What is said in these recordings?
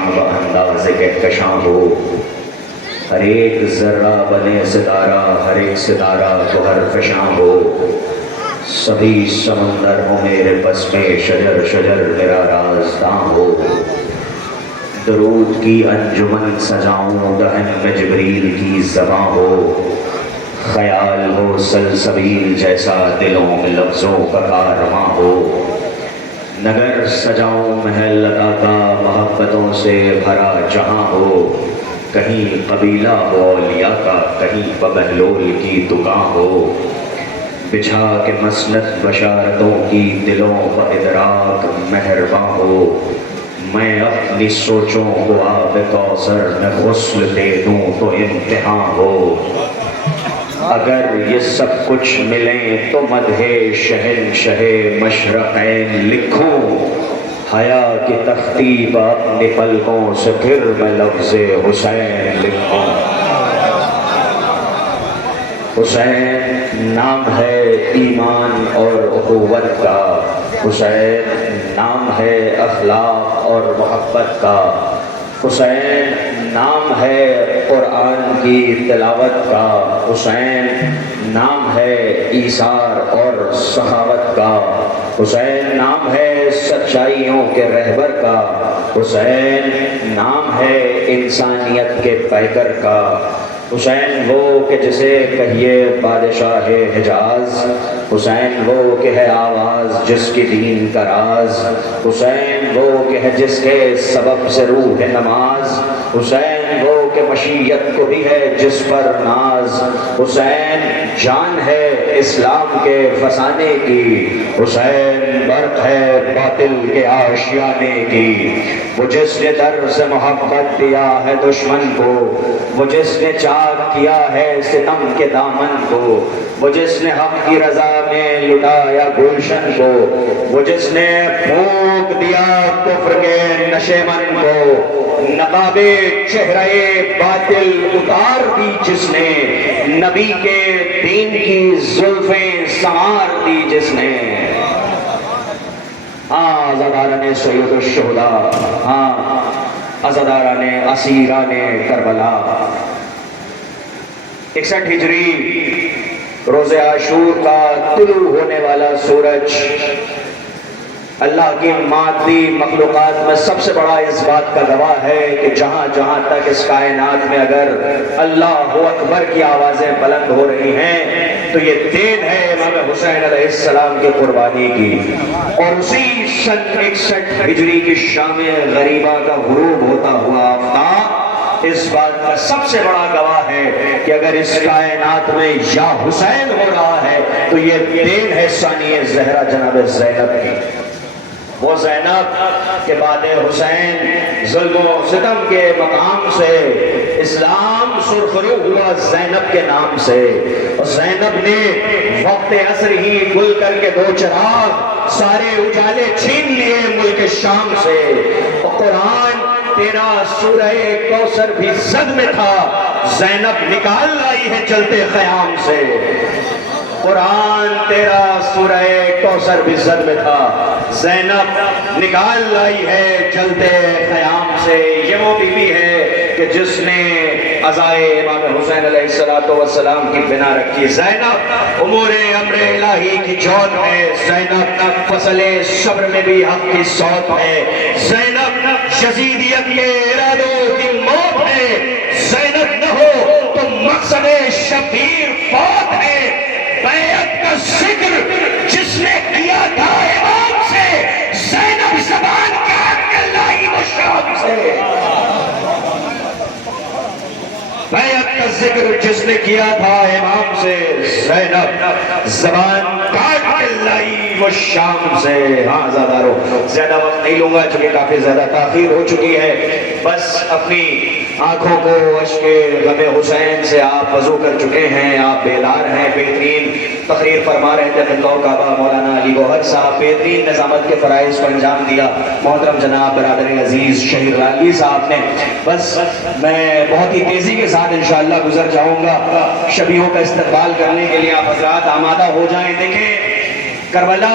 کشاں و انداز کہکشاں ہو، ہر ایک ذرہ بنے ستارہ، ہر ایک ستارہ گوہر فشاں ہو، سبھی سمندر ہو میرے بس میں، شجر شجر میرا رازداں ہو، درود کی انجمن سجاؤں دہن میں جبریل کی زباں ہو، خیال ہو سلسبیل جیسا دلوں میں لفظوں کا کارواں ہو، نگر سجاؤں محل عطا کا محبتوں سے بھرا جہاں ہو، کہیں قبیلہ ہو اولیاء کا، کہیں ببہلول کی دکان ہو، بچھا کے مسند بشارتوں کی دلوں پر ادراک مہرباں ہو، میں اپنی سوچوں کو آب کوثر میں غسل دے دوں تو امتحاں ہو، اگر یہ سب کچھ ملیں تو مدح شہنشہ مشرقین لکھوں، حیا کی تختی پر اپنی پلکوں سے پھر میں لفظ حسین لکھوں۔ حسین نام ہے ایمان اور اخوت کا، حسین نام ہے اخلاق اور محبت کا، حسین نام ہے قرآن کی تلاوت کا، حسین نام ہے ایثار اور سخاوت کا، حسین نام ہے سچائیوں کے رہبر کا، حسین نام ہے انسانیت کے پیکر کا، حسین وہ کہ جسے کہیے بادشاہ حجاز، حسین وہ کہ ہے آواز جس کی دین کا راز، حسین وہ کہ ہے جس کے سبب سے روح نماز، حسین وہ کہ مشیت کو بھی ہے جس پر ناز، حسین جان ہے اسلام کے فسانے کی، حسین برق ہے باطل کے آشیانے کی، وہ جس نے در سے محبت دیا ہے دشمن کو، وہ جس نے چاک کیا ہے ستم کے دامن کو، وہ جس نے حق کی رضا میں لٹایا گلشن کو، وہ جس نے پھونک دیا کفر کے نشے من کو، نقاب چہرہ باطل اتار دی جس نے، نبی کے دین کی زلفیں سنوار دی جس نے، ہاں عزاداران سید الشہداء، ہاں عزاداران اسیران کربلا۔ 61 ہجری روز عاشور کا طلوع ہونے والا سورج اللہ کی مادی مخلوقات میں سب سے بڑا اس بات کا گواہ ہے کہ جہاں جہاں تک اس کائنات میں اگر اللہ اکبر کی آوازیں بلند ہو رہی ہیں تو یہ دین ہے امام حسین علیہ السلام کی قربانی کی، اور اسی سن 61 ہجری کی شام غریبہ کا غروب ہوتا ہوا آفتاب اس بات کا سب سے بڑا گواہ ہے کہ اگر اس کائنات میں یا حسین ہو رہا ہے تو یہ دین ہے ثانیہ زہرا جناب زینب کی، وہ زینب کے بعد حسین ظلم و ستم کے مقام سے اسلام سرخرو ہوا زینب کے نام سے، اور زینب نے وقت عصر ہی گل کر کے 2 چراغ سارے اجالے چھین لیے ملک شام سے، اور قرآن تیرا سورہ کوثر بھی زد میں تھا، زینب نکال لائی ہے چلتے خیام سے، قرآن تیرا سورہ کوثر بھی زد میں تھا، زینب نکال لائی ہے چلتے خیام سے۔ یہ وہ بی بی ہے کہ جس نے عزائے امام حسین علیہ السلام کی بنا رکھی، زینب امور امر الہی کی جوت ہے، زینب فصل صبر میں بھی حق کی صوت ہے، زینب یزیدیت کے ارادوں کی موت ہے، زینب نہ ہو تو مقصد شبیر فوت ہے، بیعت کا ذکر جس نے کیا تھا امام سے، زینب زبان کاٹ کے لائی وہ شام سے، بیعت کا ذکر جس نے کیا تھا امام سے، زینب زبان کاٹ کے لائی وہ شام سے۔ ہاں عزادارو زیادہ وقت نہیں لوں گا چونکہ کافی زیادہ تاخیر ہو چکی ہے، بس اپنی آنکھوں کو اشک غم حسین سے آپ وضو کر چکے ہیں، آپ بیدار ہیں، بہترین تقریر فرما رہے تھے بطور کعبہ مولانا علی گوہر صاحب، بہترین نظامت کے فرائض کو انجام دیا محترم جناب برادر عزیز شہید لالی صاحب نے۔ بس میں بہت ہی تیزی کے ساتھ انشاءاللہ گزر جاؤں گا، شبیہوں کا استقبال کرنے کے لیے آپ حضرات آمادہ ہو جائیں۔ دیکھیں کربلا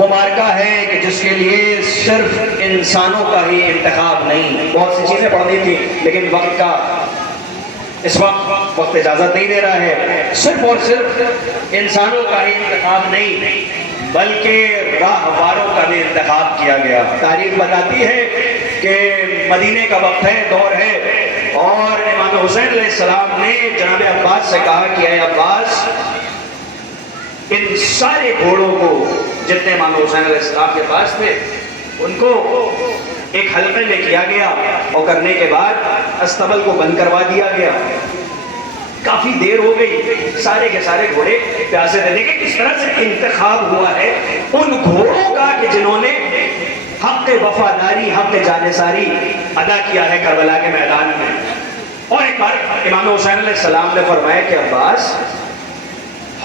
وہ مارکہ ہے کہ جس کے لیے صرف انسانوں کا ہی انتخاب نہیں، بہت سی چیزیں پڑھنی تھی لیکن وقت کا اس وقت اجازت نہیں دے رہا ہے، صرف اور صرف انسانوں کا ہی انتخاب نہیں بلکہ راہواروں کا بھی انتخاب کیا گیا۔ تاریخ بتاتی ہے کہ مدینے کا وقت ہے، دور ہے، اور امام حسین علیہ السلام نے جناب عباس سے کہا کہ اے عباس، ان سارے گھوڑوں کو جتنے امام حسین علیہ السلام کے پاس تھے ان کو ایک حلقے میں کیا گیا، اور کرنے کے بعد استبل کو بند کروا دیا گیا۔ کافی دیر ہو گئی، سارے کے سارے گھوڑے پیاسے تھے، لیکن اس طرح سے انتخاب ہوا ہے ان گھوڑوں کا کہ جنہوں نے حق وفاداری، حق جانثاری ادا کیا ہے کربلا کے میدان میں۔ اور ایک بار امام حسین علیہ السلام نے فرمایا کہ عباس،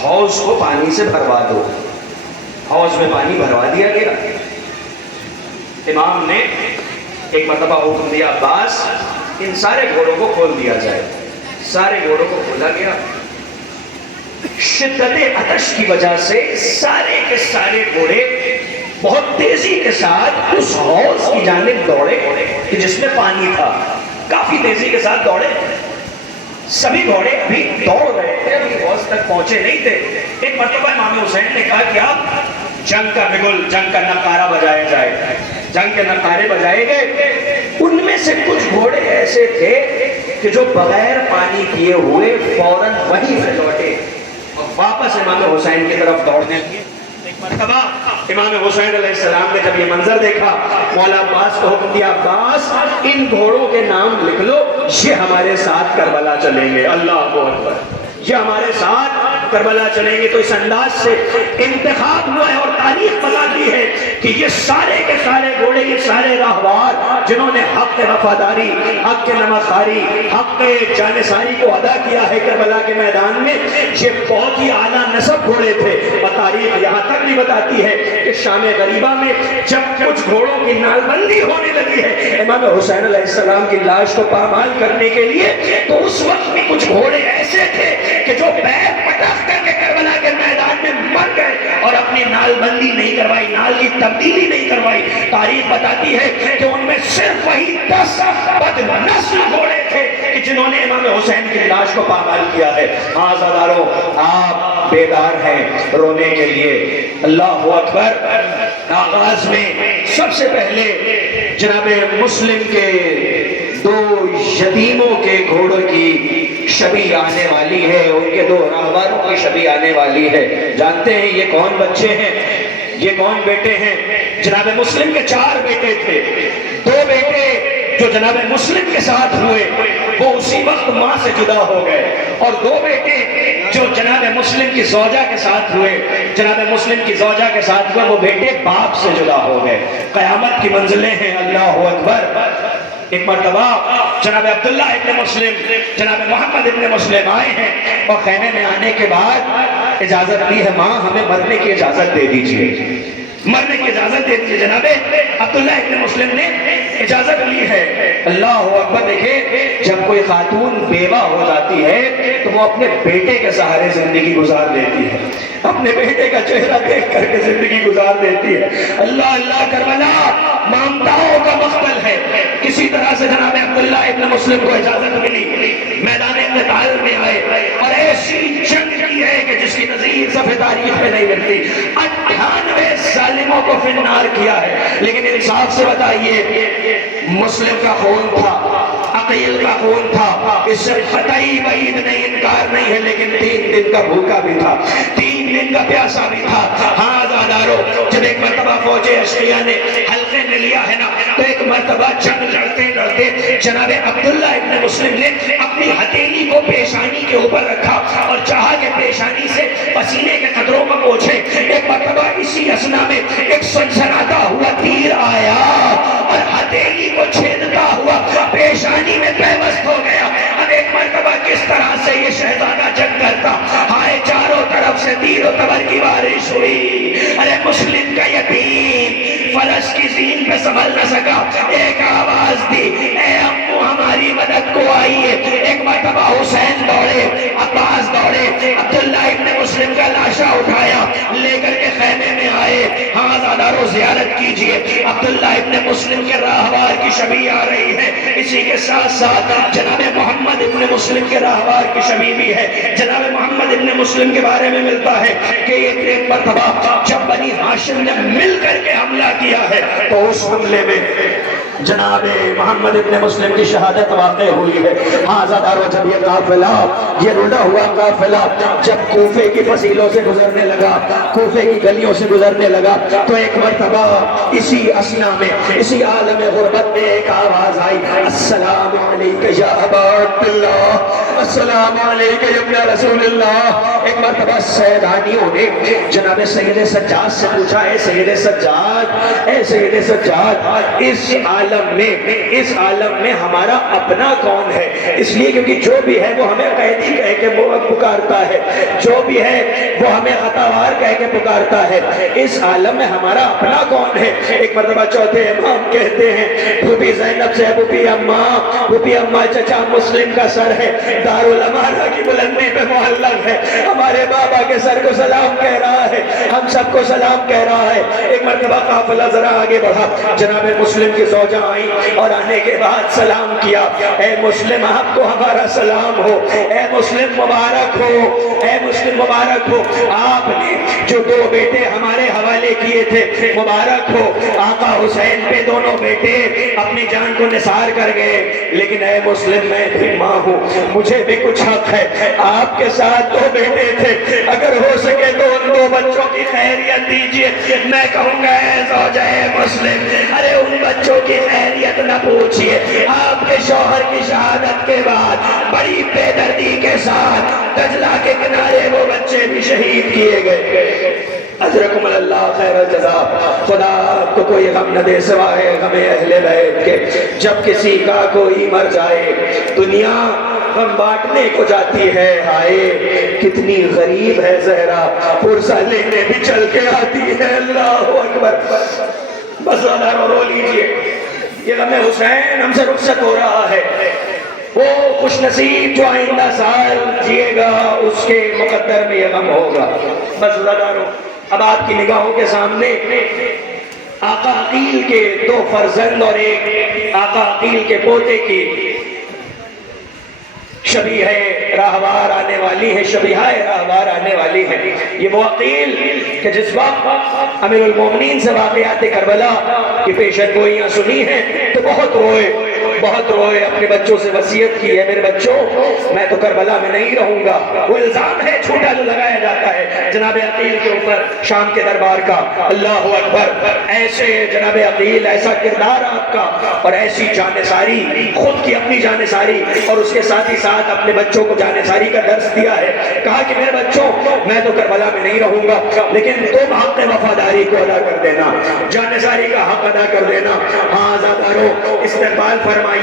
حوض کو پانی سے بھروا دو۔ حوض میں پانی بھروا دیا گیا۔ امام نے ایک مرتبہ حکم دیا، عباس ان سارے گھوڑوں کو کھول دیا جائے۔ سارے گھوڑوں کو کھولا گیا۔ شدت عطش کی وجہ سے سارے کے سارے گھوڑے بہت تیزی کے ساتھ اس حوض کی جانب دوڑے کہ جس میں پانی تھا، کافی تیزی کے ساتھ دوڑے۔ سبھی گھوڑے ابھی دوڑ رہے تھے، ابھی حوض تک پہنچے نہیں تھے۔ ایک مرتبہ امام حسین نے کہا کہ اب جنگ کا بگل، جنگ کا نقارہ بجایا جائے۔ جنگ کے نقارے بجائے گئے۔ ان میں سے کچھ گھوڑے ایسے تھے کہ جو بغیر پانی پیے ہوئے فوراً وہیں سے لوٹے اور واپس امام حسین کی طرف دوڑنے لگے۔ ایک مرتبہ امام حسین علیہ السلام نے جب یہ منظر دیکھا، مولا عباس کو حکم دیا، عباس ان گھوڑوں کے نام لکھ لو، یہ ہمارے ساتھ کربلا چلیں گے۔ اللہ اکبر، یہ ہمارے ساتھ کربلا چلیں گے۔ تو اس انداز سے انتخاب ہوا ہے، اور تاریخ بتاتی ہے کہ یہ سارے کے سارے گھوڑے، یہ سارے راہوار جنہوں نے حق وفاداری، حق نمکاری، حق جانثاری کو ادا کیا ہے کربلا کے میدان میں، یہ بہت ہی اعلیٰ نسب گھوڑے تھے۔ اور تاریخ یہاں تک بھی بتاتی ہے کہ شام غریبہ میں جب کچھ گھوڑوں کی نال بندی ہونے لگی ہے امام حسین علیہ السلام کی لاش کو پامال کرنے کے لیے، تو اس وقت بھی کچھ گھوڑے ایسے تھے کہ جو پیر پٹخ کر کے کربلا کے میدان میں مر گئے اور اپنی نال بندی نہیں کروائی، نال کی تبدیلی نہیں کروائی۔ تاریخ بتاتی ہے کہ ان میں صرف وہی 10 بدنسل گھوڑے تھے کہ جنہوں نے امام حسین کی لاش کو پامال کیا ہے۔ عزاداروں، آپ بیدار ہیں رونے کے لیے۔ اللہ اکبر۔ آغاز میں سب سے پہلے جناب مسلم کے 2 یتیموں کے گھوڑوں کی شبی آنے والی ہے، ان کے 2 راہواروں کی شبی آنے والی ہے۔ جانتے ہیں یہ کون بچے ہیں، یہ کون بیٹے ہیں؟ جناب مسلم کے 4 بیٹے تھے۔ 2 بیٹے جو جناب مسلم کے ساتھ ہوئے وہ اسی وقت ماں سے جدا ہو گئے، اور 2 بیٹے جو جناب مسلم کی زوجہ کے ساتھ ہوئے، جناب مسلم کی زوجہ کے ساتھ ہوئے، وہ بیٹے باپ سے جدا ہو گئے۔ قیامت کی منزلیں ہیں۔ اللہ اکبر۔ ایک مرتبہ جناب عبداللہ ابن مسلم، جناب محمد ابن مسلم آئے ہیں، اور خیمے میں آنے کے بعد اجازت دی ہے، ماں ہمیں مرنے کی اجازت دے دیجئے، مرنے کی اجازت دے دیجئے۔ جناب عبداللہ ابن مسلم نے اجازت لی ہے۔ اللہ اکبر۔ دیکھیں، جب کوئی خاتون بیوہ ہو جاتی ہے تو وہ اپنے بیٹے کے سہارے زندگی گزار دیتی ہے، اپنے بیٹے کا چہرہ دیکھ کر کے زندگی گزار دیتی ہے۔ اللہ اللہ، کربلا مامتاؤں کا مقتل ہے۔ کسی طرح سے جناب عبداللہ ابن مسلم کو اجازت ملی، میدان قتال میں آئے، اور ایسی جنگ کی ہے کہ جس کی نظیر صفحہ تاریخ میں نہیں ملتی۔ 98 ظالموں کو فی النار کیا ہے، لیکن انصاف سے بتائیے، مسلم کا خون تھا، عقیل کا خون تھا، اس سے قطعی بعید نہیں، انکار نہیں ہے، لیکن 3 دن کا بھوکا بھی تھا، 3 دن کا پیاسا بھی تھا۔ ہاں عزادارو، جب ایک مرتبہ فوج اشقیہ نے حلقے میں لیا ہے نا، تو ایک مرتبہ جنگ لڑتے لڑتے جناب عبداللہ ابن مسلم نے اپنی ہتھیلی کو پیشانی کے اوپر رکھا اور چاہا کہ پیشانی سے پسینے کے قطروں کو پوچھے۔ ایک مرتبہ اسی اثنا میں ایک سنسناتا ہوا تیر آیا اور ہتھیلی کو چھیدتا ہوا پیشانی میں پیوست ہو گیا۔ اب ایک مرتبہ کس طرح سے یہ شہزادہ جنگ کرتا، ہائے چاروں طرف سے تیر و تبر کی بارش ہوئی۔ ارے مسلم کا یتیم فرش کی زین پہ سنبھل نہ سکا، ایک آواز دی، اے امو ہماری مدد کو آئیے۔ ایک مرتبہ حسین دوڑے، عباس دوڑے، عبداللہ ابن مسلم کا لاشا اٹھایا، لے کر کے خیمے میں آئے ہاں زادارو زیارت کیجئے. عبداللہ ابن مسلم کے راہوار کی شبیہ آ رہی ہے. اسی کے ساتھ ساتھ جناب محمد ابن مسلم کے راہوار کی شبیہ بھی ہے. جناب محمد ابن مسلم کے بارے میں ملتا ہے کہ ایک مرتبہ جب بنی ہاشم نے مل کر کے حملہ کیا ہے تو اس حملے میں جناب محمد ابن مسلم کی شہادت واقع ہوئی ہے. ہاں زادارو جب یہ قافلہ یہ رڑا ہوا قافلہ جب کوفے کی فصیلوں سے گزرنے لگا, کوفے کی گلیوں سے گزرنے لگا, تو ایک مرتبہ اسی اسنا میں اسی عالم غربت میں ایک آواز آئی, السلام علیکہ یا ابا عبداللہ, السلام علیکہ یا ابن رسول اللہ. ایک مرتبہ سیدانیوں نے جناب سید سجاد سے پوچھا, اے سید سجاد, اے سید سجاد, اس عالم میں ہمارا اپنا کون ہے؟ اس لیے کیونکہ جو بھی ہے وہ ہمیں قیدی کہہ کے پکارتا ہے, جو بھی ہے وہ ہمیں خطاوار کہہ کے پکارتا ہے. اس عالم میں ہمارا اپنا کون ہے؟ ایک مرتبہ چوتھے امام کہتے ہیں, پھوپھی زینب سے پھوپھی اماں چچا مسلم کا سر ہے, دارالامانہ کی بلندی پہ معلق ہے, ہمارے بابا کے سر کو سلام کہہ رہا ہے, ہم سب کو سلام کہہ رہا ہے. ایک مرتبہ قافلہ ذرا آگے بڑھا, جناب مسلم کی زوجہ آئی اور آنے کے بعد سلام کیا, اے مسلم آپ کو ہمارا سلام ہو, اے مسلم مبارک ہو, اے مسلم مبارک ہو, آپ نے جو 2 بیٹے ہمارے حوالے کیے تھے مبارک ہو. آقا حسین پہ دونوں بیٹے اپنی جان کو نثار کر گئے, لیکن اے مسلم میں بھی ماں ہوں, مجھے بھی کچھ حق ہے. آپ کے ساتھ 2 بیٹے تھے, اگر ہو سکے تو ان 2 بچوں کی خیریت دیجئے. میں کہوں گا اے زوجہ مسلم, ارے ان بچوں کی خیریت نہ پوچھئے, آپ کے شوہر کی شہادت کے بعد بڑی بے دردی کے ساتھ دجلہ کے کنارے وہ بچے بھی شہید کیے گئے. اجرکم اللہ خیر الجزا. خدا کو کوئی غم نہ دے سوائے غم اہل بیت کے. جب کسی کا کوئی مر جائے دنیا غم بانٹنے کو جاتی ہے, ہائے کتنی غریب ہے زہرا, پرسہ لینے بھی چل کے آتی ہے. اللہ اکبر. بس زیادہ رو لیجئے, یہ غم حسین ہم سے رخصت ہو رہا ہے. وہ خوش نصیب جو آئندہ سال جیے گا اس کے مقدر میں یہ غم ہوگا. بس زیادہ رو. اب آپ کی نگاہوں کے سامنے آقا عقیل کے 2 فرزند اور ایک آقا عقیل کے پوتے کی شبیہ راہوار آنے والی ہے, شبیہ راہوار آنے والی ہے. یہ وہ عقیل کہ جس وقت امیر المومنین سے واقعات کربلا کی پیشن گوئیاں سنی ہیں تو بہت روئے, اپنے بچوں سے وصیت کی ہے, میرے بچوں میں تو کربلا میں نہیں رہوں گا. وہ الزام ہے چھوٹا جو لگایا جاتا ہے جناب عقیل کے اوپر شام کے دربار کا. اللہ اکبر. ایسے جناب عقیل, ایسا کردار آپ کا اور ایسی جانثاری, خود کی اپنی جانثاری اور اس کے ساتھ ہی ساتھ اپنے بچوں کو جانثاری کا درس دیا ہے. کہا کہ میرے بچوں میں تو کربلا میں نہیں رہوں گا, لیکن تم حق وفاداری کو ادا کر دینا, جانثاری کا حق ادا کر دینا. ہاں زادارو استقبال فرمائیے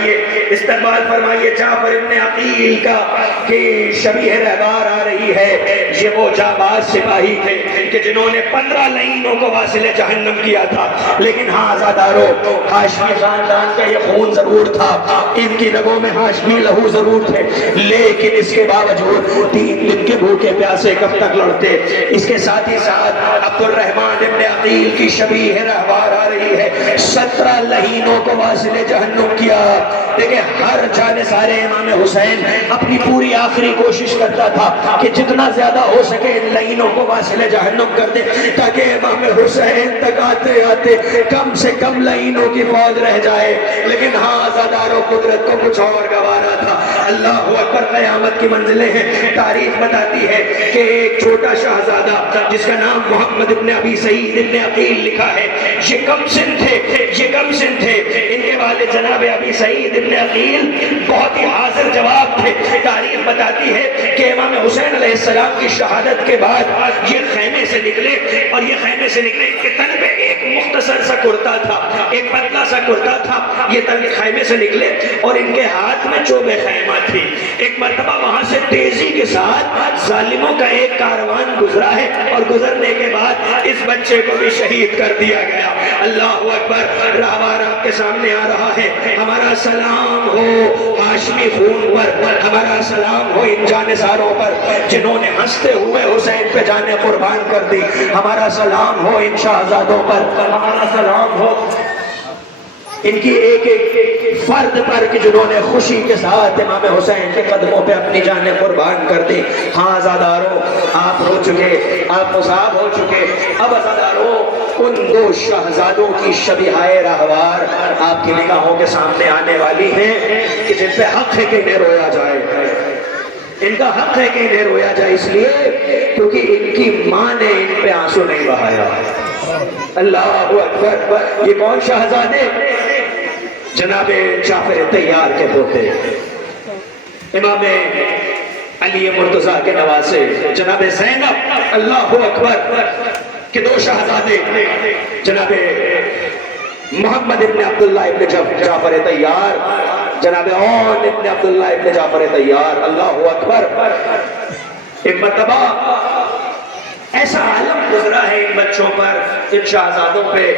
جعفر ابن عقیل کا کہ شبیہ رہبار آ رہی ہے. یہ وہ جانباز سپاہی تھے کہ جنہوں نے 15 لعینوں کو واصل جہنم کیا تھا. لیکن ہاں زادارو ہاشمی خاندان کا یہ خون ضرور تھا, ان کی رگوں میں ہاشمی لہو ضرور تھے, لیکن اس کے باوجود 3 دن کے بھوکے پیاسے کب تک لڑتے. اس کے ساتھ ہی ساتھ عبد الرحمن ابن عقیل کی شبیہ رہبار آ رہی ہے, 17 لعینوں کو واصل جہنم کیا. دیکھیں ہر جانثار امام حسین اپنی پوری آخری کوشش کرتا تھا کہ جتنا زیادہ ہو سکے ان لعینوں کو واصل جہنم کر دے, تاکہ امام حسین تک آتے آتے کم سے کم لعینوں کی فوج رہ جائے. لیکن ہاں زادارو قدرت کو کچھ اور گوارا تھا. اللہ اکبر. قیامت کی منزلیں ہیں. تاریخ بتاتی ہے کہ ایک چھوٹا شہزادہ جس کا نام محمد ابن ابی سعید ابن عقیل لکھا ہے, یہ کم سن تھے. ان کے والد جناب ابی سعید ابن عقیل بہت ہی حاضر جواب تھے. تاریخ بتاتی ہے کہ امام حسین علیہ السلام کی شہادت کے بعد یہ خیمے سے نکلے, اور یہ خیمے سے نکلے, ان کے تن پہ ایک مختصر سا کرتا تھا, ایک پتلا سا کرتا تھا. یہ تن خیمے سے نکلے اور ان کے ہاتھ میں چوب خیمہ تھی. ایک مرتبہ وہاں سے تیزی کے ساتھ ظالموں کا ایک کاروان گزرا ہے, اور گزرنے کے بعد اس بچے کو بھی شہید کر دیا گیا. اللہ اکبر. راہوار آپ کے سامنے آ رہا رہا ہے ہمارا سلام ہو ہاشمی خون پر، ہمارا سلام ہو ان جانثاروں پر جنہوں نے ہنستے ہوئے حسین پہ جانیں قربان کر دی، ہمارا سلام ہو ان شہزادوں پر، ہمارا سلام ہو ان کی ایک ایک فرد پر کہ جنہوں نے خوشی کے ساتھ امام حسین کے قدموں پہ اپنی جانیں قربان کر دی۔ ہاں عزاداروں، آپ رو چکے، آپ مصاب ہو چکے، اب عزاداروں ان دو شہزادوں کی شبیہائے راہوار آپ کی نگاہوں کے سامنے آنے والی ہیں کہ جن پہ حق ہے کہ انہیں رویا جائے، ان کا حق ہے کہ انہیں رویا جائے، اس لیے کیونکہ ان کی ماں نے ان پہ آنسو نہیں بہایا۔ اللہ اکبر! یہ کون شہزادے؟ جناب جعفر طیار کے پوتے، امام علی مرتضیٰ کے نواسے جناب زینب، اللہ اکبر، کے دو شہزادے جناب محمد ابن عبداللہ ابن جعفر طیار، جناب عون ابن عبداللہ ابن جعفر طیار، اللہ اکبر۔ ایک مرتبہ ایسا عالم گزرا ہے ان بچوں پر، ان شہزادوں پہ،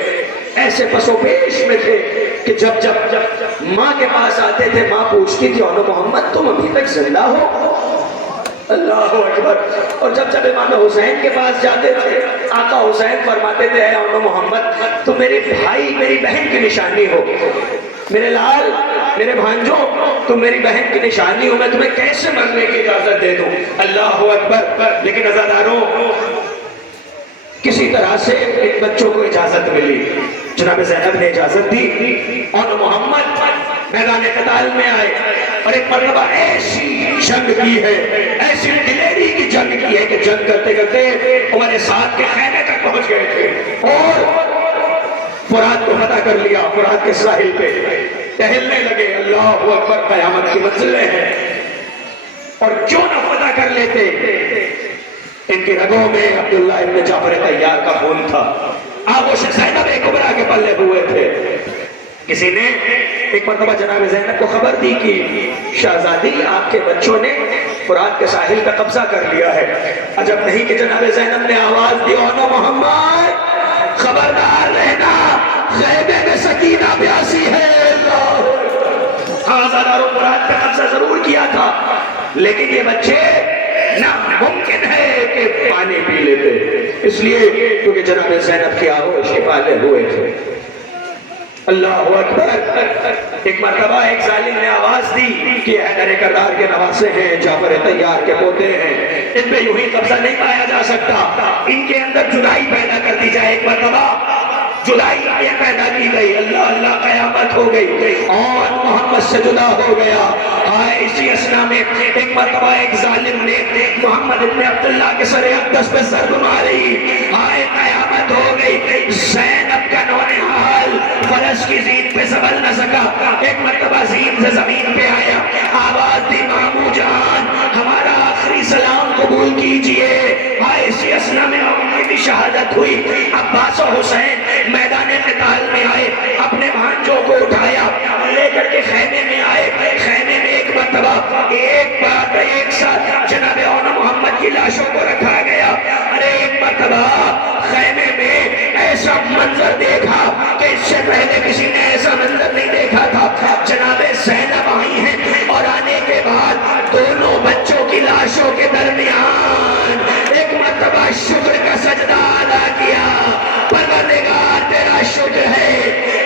ایسے پس و پیش میں تھے کہ جب ماں کے پاس آتے تھے ماں پوچھتی تھی اونو محمد تم ابھی تک زندہ ہو؟ اللہ اکبر۔ اور جب امام حسین کے پاس جاتے تھے آقا حسین فرماتے تھے اے اونو محمد تم میرے بھائی میری بہن کی نشانی ہو، میرے لال میرے بھانجو تم میری بہن کی نشانی ہو، میں تمہیں کیسے مرنے کی اجازت دے دوں؟ اللہ اکبر۔ لیکن عزاداروں کسی طرح سے ان بچوں کو اجازت ملی، جناب زینب نے اجازت دی اور محمد میدان قتال میں آئے اور ایک مرتبہ ایسی جنگ کی ہے، ایسی دلیری کی جنگ کی ہے کہ جنگ کرتے کرتے عمر سعد کے خیمے تک پہنچ گئے تھے اور فرات کو فتح کر لیا، فرات کے ساحل پہ ٹہلنے لگے۔ اللہ اکبر، قیامت کی منزلیں ہیں، اور کیوں نہ فتح کر لیتے؟ ان کی رگوں میں عبداللہ ابن جعفر طیار کا خون تھا، آغوش زینب کبریٰ کے پلے ہوئے تھے۔ کسی نے ایک مرتبہ جناب زینب کو خبر دی کہ شہزادی آپ کے بچوں نے فرات کے ساحل پہ قبضہ کر لیا ہے۔ عجب نہیں کہ جناب زینب نے آواز دی اونو محمد خبردار رہنا، خیمے میں سکینہ بیاسی ہے۔ ہاں زاداروں فرات پہ قبضہ ضرور کیا تھا لیکن یہ بچے ناممکن ہے کہ پانی پی لیتے، اس لیے کیونکہ جناب زینب کی آغوش کے پالے ہوئے تھے۔ اللہ اکبر۔ ایک مرتبہ ایک ظالم نے آواز دی کہ حیدر کردار کے نواسے ہیں، جعفر طیار کے پوتے ہیں، ان پہ یوں ہی قبضہ نہیں پایا جا سکتا، ان کے اندر جدائی پیدا کر دی جائے۔ ایک مرتبہ جدائی پیدا کی گئی، اللہ اللہ قیامت ہو گئی اور محمد سے جدا ہو گیا۔ اسی اسنا میں ایک مرتبہ ایک ظالم نے محمد ابن عبداللہ کے سر اقدس پہ ضرب ماری، قیامت ہو گئی۔ زینب کا نونہال فرش کی زین پہ سنبھل نہ سکا، ایک مرتبہ زین سے زمین پہ آیا، آواز دی مامو جان ہمارا آخری سلام قبول کیجئے۔ اسی اسنا میں امّی کی شہادت ہوئی۔ عباس و حسین میدان قتال میں آئے، اپنے بھانجوں کو اٹھایا لے کر کے خیمے میں آئے۔ خیمے میں ایک مرتبہ ایک بار ایک ساتھ جناب اونو محمد کی لاشوں کو رکھا گیا۔ ارے ایک مرتبہ خیمے میں ایسا منظر دیکھا کہ اس سے پہلے کسی نے ایسا منظر نہیں دیکھا تھا۔ جناب زینب آئی ہیں اور آنے کے بعد دونوں بچوں کی لاشوں کے درمیان ایک مرتبہ شکر کا سجدہ ادا کیا۔ پروردگار تیرا شکر ہے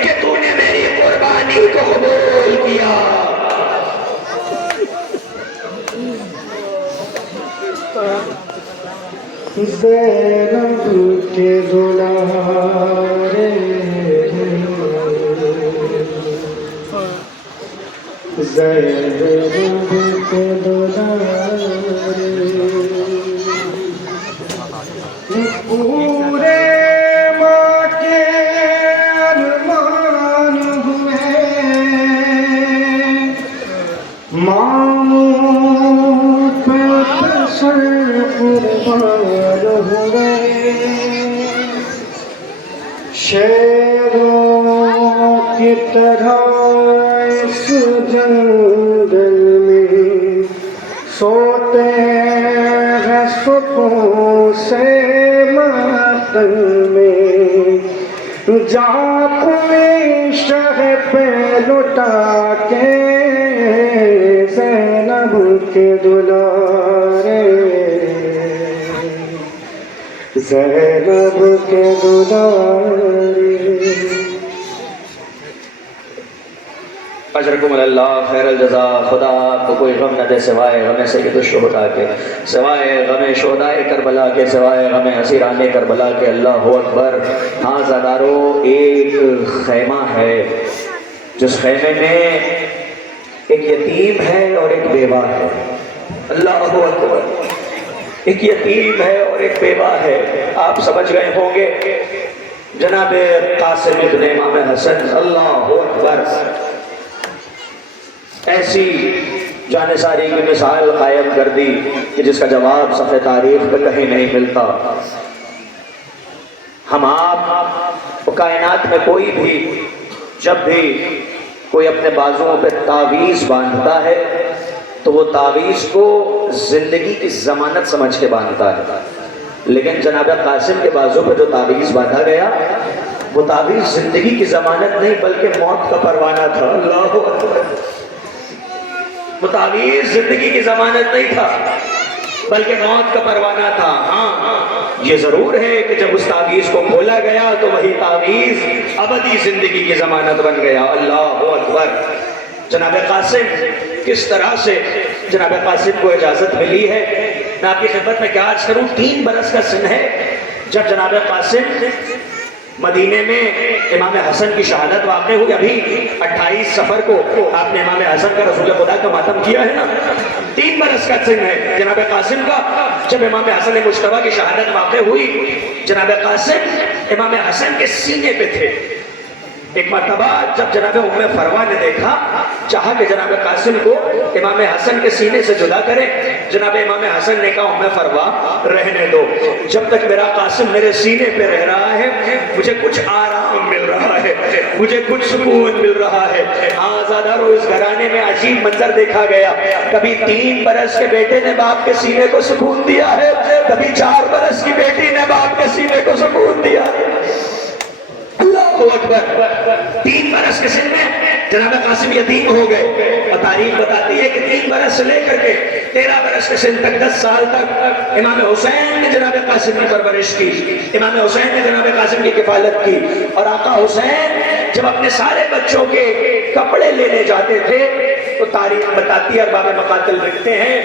کہ تو نے میری قربانی کو قبول کیا۔ زینب کے دلارے زینب کے دلارے پورے ماں کے ارمان ہوئے، ماموں پہ سر قربان ہوئے، شیروں کی طرح اس جنگل میں سوتے ہیں سکون سے ماتم میں، جہاں کوئی شہ پہلو لوٹا کے زینب کے دلارے، زینب کے دلارے۔ اجرکم اللہ خیر الجزا۔ خدا آپ کو کوئی غم نہ دے سوائے غم سید الشہداء کے، سوائے غم شہداء کربلا کے، سوائے غم اسیران کربلا کے۔ اللہ اکبر۔ ہاں زادارو، ایک خیمہ ہے جس خیمے میں ایک یتیم ہے اور ایک بیوہ ہے۔ اللہ اکبر۔ ایک یتیم ہے اور ایک بیوہ ہے۔ آپ سمجھ گئے ہوں گے جناب قاسم ابن امام حسن، اللہ اکبر، ایسی جانثاری کی مثال قائم کر دی کہ جس کا جواب صفحہ تاریخ پہ کہیں نہیں ملتا۔ ہم آپ کائنات میں کوئی بھی جب بھی کوئی اپنے بازوؤں پہ تعویذ باندھتا ہے تو وہ تعویذ کو زندگی کی ضمانت سمجھ کے باندھتا ہے، لیکن جناب قاسم کے بازو پہ جو تعویذ باندھا گیا وہ تعویذ زندگی کی ضمانت نہیں بلکہ موت کا پروانہ تھا۔ اللہ اکبر۔ وہ تعویذ زندگی کی ضمانت نہیں تھا بلکہ موت کا پروانہ تھا۔ ہاں یہ ضرور ہے کہ جب اس تعویذ کو کھولا گیا تو وہی تعویذ ابدی زندگی کی ضمانت بن گیا۔ اللہ اکبر۔ جناب قاسم کس طرح سے جناب قاسم کو اجازت ملی ہے، میں آپ کی خدمت میں کیا عرض کروں۔ 3 برس کا سن ہے جب جناب قاسم مدینے میں امام حسن کی شہادت واقع ہوئی۔ ابھی 28 صفر کو آپ نے امام حسن کا رسول خدا کا ماتم کیا ہے نا۔ 3 برس کا سن ہے جناب قاسم کا جب امام حسن مجتبیٰ کی شہادت واقع ہوئی۔ جناب قاسم امام حسن کے سینے پہ تھے۔ ایک مرتبہ جب جناب ام فروا نے دیکھا، چاہا کہ جناب قاسم کو امام حسن کے سینے سے جدا کرے، جناب امام حسن نے کہا ام فروا رہنے دو، جب تک میرا قاسم میرے سینے پہ رہ رہا ہے مجھے کچھ آرام مل رہا ہے، مجھے کچھ سکون مل رہا ہے۔ آزادارو، اس گھرانے میں عجیب منظر دیکھا گیا، کبھی 3 برس کے بیٹے نے باپ کے سینے کو سکون دیا ہے، کبھی 4 برس کی بیٹی نے باپ کے سینے کو سکون دیا ہے۔ اللہ اکبر۔ 3 برس کے سن میں جناب قاسم یتیم ہو گئے، اور تاریخ بتاتی ہے کہ 3 برس سے لے کر کے 13 برس کے سن تک 10 سال تک امام حسین نے جناب قاسم کی پرورش کی، امام حسین نے جناب قاسم کی کفالت کی۔ اور آقا حسین جب اپنے سارے بچوں کے کپڑے لینے جاتے تھے تو تاریخ بتاتی ہے، ارباب مقاتل لکھتے ہیں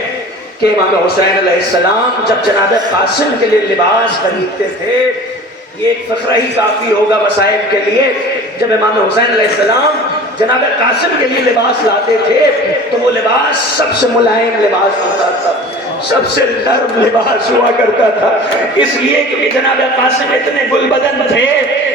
کہ امام حسین علیہ السلام جب جناب قاسم کے لیے لباس خریدتے تھے، یہ ایک فقرہ ہی کافی ہوگا مسائل کے لیے، جب امام حسین علیہ السلام جناب قاسم کے لیے لباس لاتے تھے تو وہ لباس سب سے ملائم لباس ہوتا تھا، سب سے نرم لباس ہوا کرتا تھا، اس لیے کہ جناب قاسم اتنے گل بدن تھے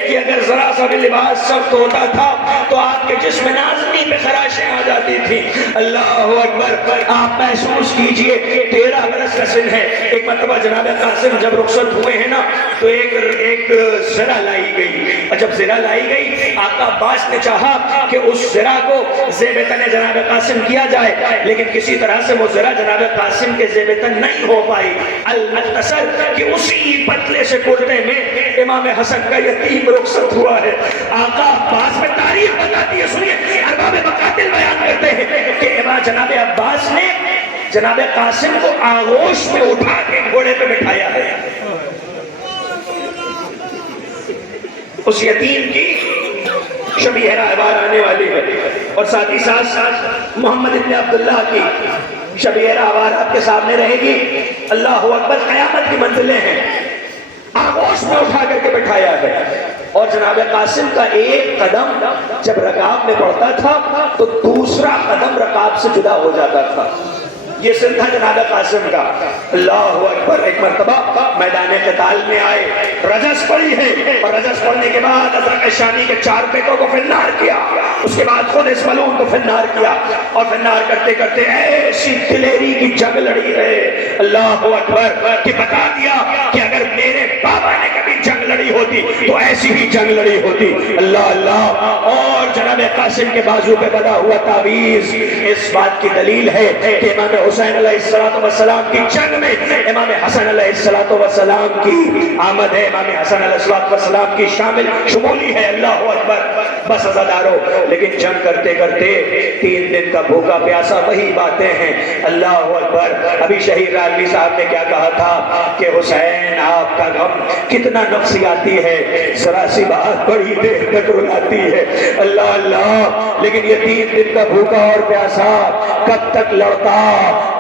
کہ اگر ذرا سا بھی لباس سخت ہوتا تھا تو آپ کے جسم نازنی پہ خراشیں آ جاتی تھی۔ اللہ اکبر۔ آپ محسوس کیجئے 13 برس کا سن ہے۔ ایک مرتبہ جناب قاسم جب رخصت ہوئے ہیں نا تو ایک زرہ لائی گئی، اور جب زرہ لائی گئی آقا عباس نے چاہا کہ اس زرہ کو زیب تن جناب قاسم کیا جائے، لیکن کسی طرح سے وہ زرہ جناب قاسم کے زیب تن نہیں ہو پائی۔ المختصر کہ اسی پتلے سے کرتے میں امام حسن کا یتیم رخصت ہوا ہے۔ آقا عباس میں تاریخ بتاتی ہے، سنیے، ارباب مقاتل بیان کرتے ہیں کہ امام جناب عباس نے جناب قاسم کو آغوش میں اٹھا کے گھوڑے پہ بٹھایا ہے۔ اس یتیم کی شبیہ رہبار آنے والی ہے، اور ساتھ ہی ساتھ محمد ابن عبداللہ کی شبیہ رہبار آپ کے سامنے رہے گی۔ اللہ اکبر۔ قیامت کی منزلیں ہیں، آغوش میں اٹھا کر کے بٹھایا ہے، اور جناب قاسم کا ایک قدم جب رکاب میں پڑتا تھا تو دوسرا قدم رکاب سے جدا ہو جاتا تھا۔ یہ سن تھا جناب قاسم کا۔ اللہ اکبر۔ ایک مرتبہ میدان قتال میں آئے، رجس پڑی ہے، اور رجس پڑنے کے بعد ازرق شامی کے 4 بیٹوں کو فنار کیا، اس کے بعد خود اس ملعون کو فنار کیا، اور فنار کرتے کرتے ایسی دلیری کی جنگ لڑی ہے، اللہ اکبر، کہ بتا دیا کہ اگر میرے بابا نے کبھی جنگ لڑی ہوتی تو ایسی ہی جنگ لڑی ہوتی۔ اللہ اللہ۔ اور جناب قاسم کے بازو پہ بنا ہوا تعویذ اس بات کی دلیل ہے کہ امام حسین علیہ السلام کی جنگ میں امام حسن علیہ السلام کی آمد ہے، امام حسن علیہ السلام کی شامل شمولی ہے۔ اللہ اکبر۔ بس عزادارو، لیکن جنگ کرتے کرتے 3 دن کا بھوکا پیاسا، وہی باتیں ہیں۔ اللہ اکبر۔ ابھی شہید رالوی صاحب نے کیا کہا تھا کہ حسین آپ کا غم کتنا نفسیاتی ہے، ذرا سی بات بڑی دیر تک رلاتی ہے۔ اللہ اللہ، لیکن یہ 3 دن کا بھوکا اور پیاسا کب تک لڑتا؟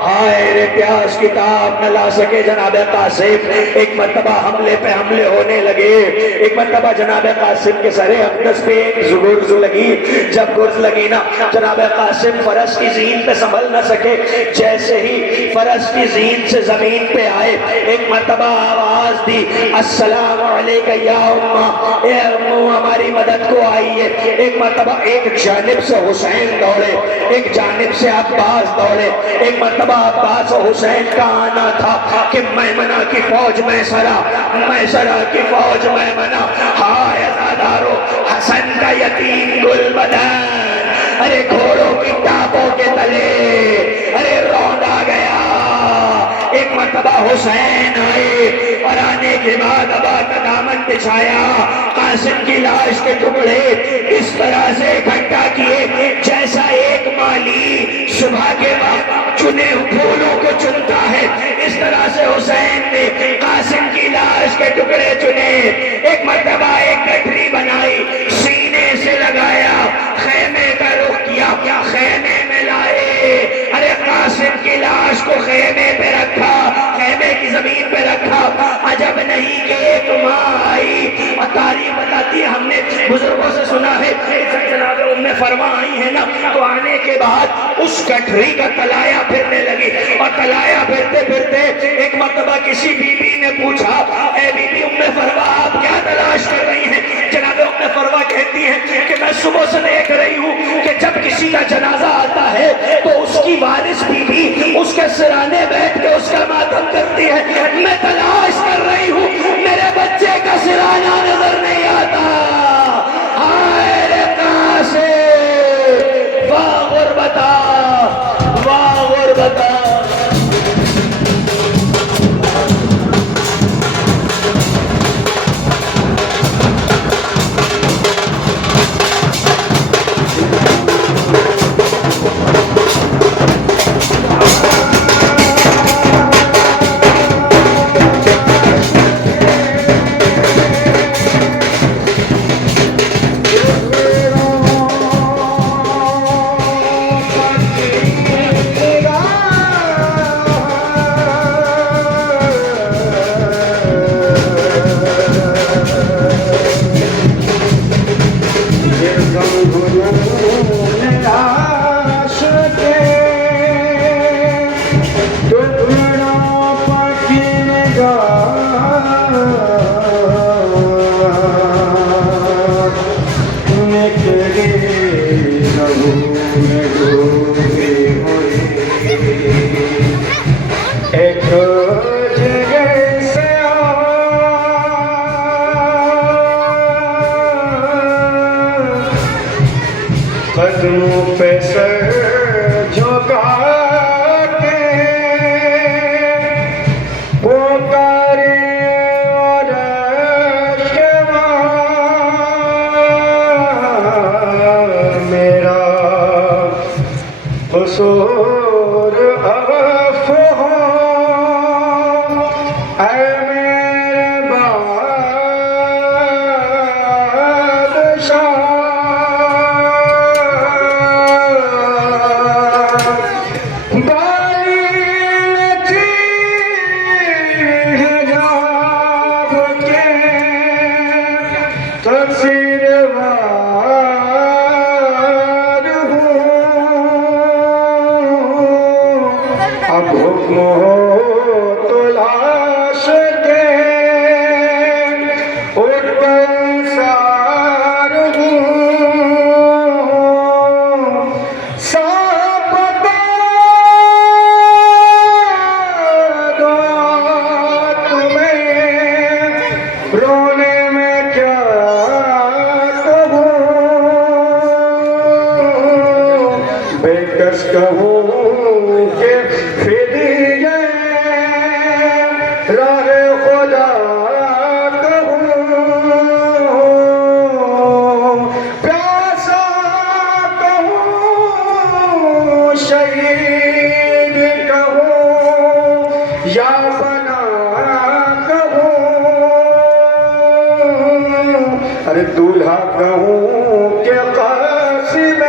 ہائے رے پیاس کی تاب نہ لا سکے جناب قاسم۔ ایک مرتبہ حملے پہ حملے ہونے لگے، ایک مرتبہ جناب قاسم کے سر اقدس پہ ایک گرز لگی۔ جب گرز لگی نا، جناب قاسم فرس کی زین پہ سنبھل نہ سکے، جیسے ہی فرس کی زین سے زمین پہ آئے، ایک مرتبہ آواز دی، السلام علیکہ یا امہ، اے امو ہماری مدد کو آئیے۔ ایک مرتبہ ایک جانب سے حسین دوڑے، ایک جانب سے عباس دوڑے۔ ایک مرتبہ عباس و حسین کا آنا تھا کہ میمنہ کی فوج میسرہ، میسرہ کی فوج میمنہ۔ ہائے عزادارو، حسن کا یتیم گل بدن، ارے گھوڑوں کی ٹاپوں کے تلے، ارے روندا گیا۔ ایک مرتبہ حسین آئے اور آنے کے بعد ابا کا دامن بچھایا، قاسم کی لاش کے ٹکڑے اس طرح سے اکٹھا کیے جیسا ایک مالی صبح کے وقت چنے پھولوں کو چنتا ہے، اس طرح سے حسین نے قاسم کی لاش کے ٹکڑے چنے۔ ایک مرتبہ ایک گٹھری بنائی، سینے سے لگایا، خیمے کا رخ کیا، خیمے میں لائے، ارے قاسم کی لاش کو خیمے پہ رکھا، خیمے کی زمین پہ رکھا۔ عجب نہیں کہ ایک ماں آئی، اور تاریخ بتاتی ہے، ہم نے بزرگوں سے سنا ہے، جناب ام فرما آئی ہے نا، تو آنے کے بعد اس گٹھری کا تلایا پھرنے لگی، اور تلایا پھرتے پھرتے ایک مرتبہ کسی بی بی نے پوچھا، اے بی بی ام فرما آپ کیا تلاش کر رہی ہیں؟ جناب ام فرما کہتی ہیں کہ میں صبح سے دیکھ رہی ہوں کہ جب کسی کا جنازہ آتا ہے تو اس کی وارث بی بی اس کے سرانے بیٹھ کے اس کا ماتم کرتی ہے، میں تلاش کر رہی ہوں، میرے بچے کا سرانہ نظر نہیں آتا۔ ہائے رے قاسم، واہ غربتا، واہ غربتا۔ قدموں پہ سر جھکا کے پکارے اور میرا قصور عفو ہو، اے میرے بادشاہ۔ اب حکم ہو تو لاش کے اٹھ کر سار ہوں، سب بتا دو تمہیں رونے میں کیا کہوں، بے کس کہوں کہ فدیے راہ خدا کہوں، پیار ارے دولہا کہوں کہ قاسم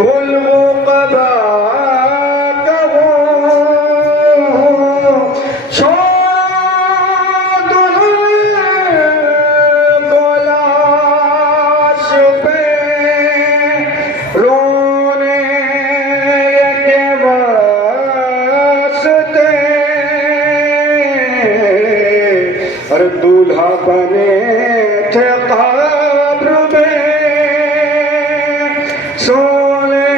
العقبا کہوں چھوڑ گلاش پہ رونے کے واسطے اور دولہا بنے تھے قبر میں سونے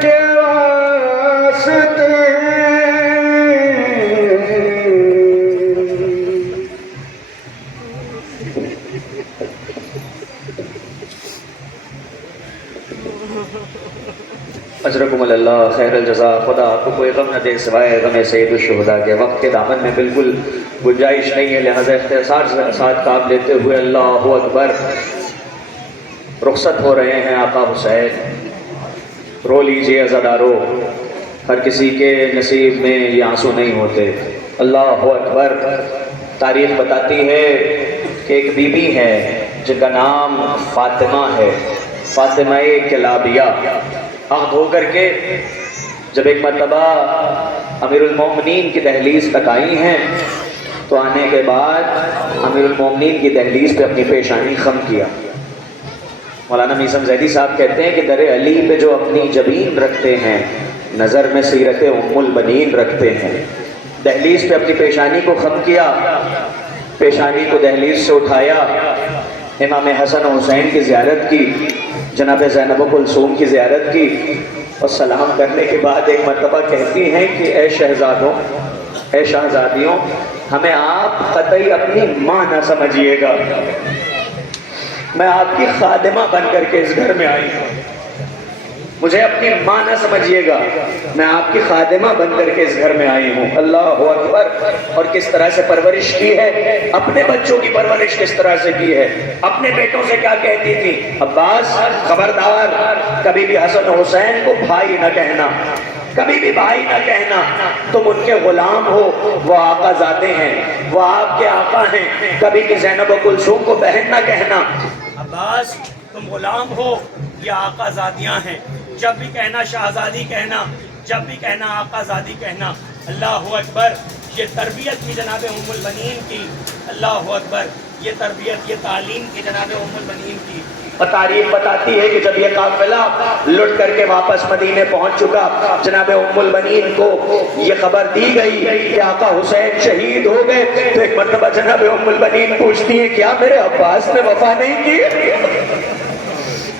کے واسطے اجرکم اللہ خیر الجزا. خدا آپ کو کوئی غم نہ دے سوائے غم سید الشہداء کے. وقت کے دامن میں بالکل گنجائش نہیں ہے، لہذا اختصار سے ساتھ کام لیتے ہوئے اللہ اکبر. رخصت ہو رہے ہیں آقا حسین. رو لیجئے عزادارو، ہر کسی کے نصیب میں یہ آنسو نہیں ہوتے. اللہ اکبر. تاریخ بتاتی ہے کہ ایک بی بی ہے جن کا نام فاطمہ ہے، فاطمہ کلابیہ. آنکھ دھو کر کے جب ایک مرتبہ امیر المومنین کی دہلیز تک آئی ہیں تو آنے کے بعد امیر المومنین کی دہلیز پہ اپنی پیشانی خم کیا. مولانا میثم زیدی صاحب کہتے ہیں کہ در علی پہ جو اپنی جبین رکھتے ہیں نظر میں سیرت ام البنین رکھتے ہیں. دہلیز پہ اپنی پیشانی کو خم کیا، پیشانی کو دہلیز سے اٹھایا، امام حسن و حسین کی زیارت کی، جناب زینب و کلثوم کی زیارت کی، اور سلام کرنے کے بعد ایک مرتبہ کہتی ہیں کہ اے شہزادوں، اے شہزادیوں، ہمیں آپ قطعی اپنی ماں نہ سمجھیے گا. میں آپ کی خادمہ بن کر کے اس گھر میں آئی ہوں، مجھے اپنی ماں نہ سمجھیے گا، میں آپ کی خادمہ بن کر کے اس گھر میں آئی ہوں. اللہ اکبر. اور کس طرح سے پرورش کی ہے، اپنے بچوں کی پرورش کس طرح سے کی ہے. اپنے بیٹوں سے کیا کہتی تھی؟ عباس خبردار، کبھی بھی حسن و حسین کو بھائی نہ کہنا، کبھی بھی بھائی نہ کہنا. تم ان کے غلام ہو، وہ آقا زادے ہیں، وہ آپ کے آقا ہیں. کبھی بھی زینب و کلثوم کو بہن نہ کہنا. عباس تم غلام ہو، یہ آقا زادیاں ہیں. جب بھی کہنا شہزادی کہنا، جب بھی کہنا آقا زادی کہنا. اللہ اکبر. یہ تربیت کی جناب ام البنین کی. اللہ اکبر. یہ تربیت، یہ تعلیم کی جناب ام البنین کی. اور تاریخ بتاتی ہے کہ جب یہ قافلہ لٹ کر کے واپس مدینے پہنچ چکا، جناب ام البنین کو یہ خبر دی گئی کہ آقا حسین شہید ہو گئے. تو ایک مرتبہ جناب ام البنین پوچھتی ہیں کیا میرے عباس نے وفا نہیں کی؟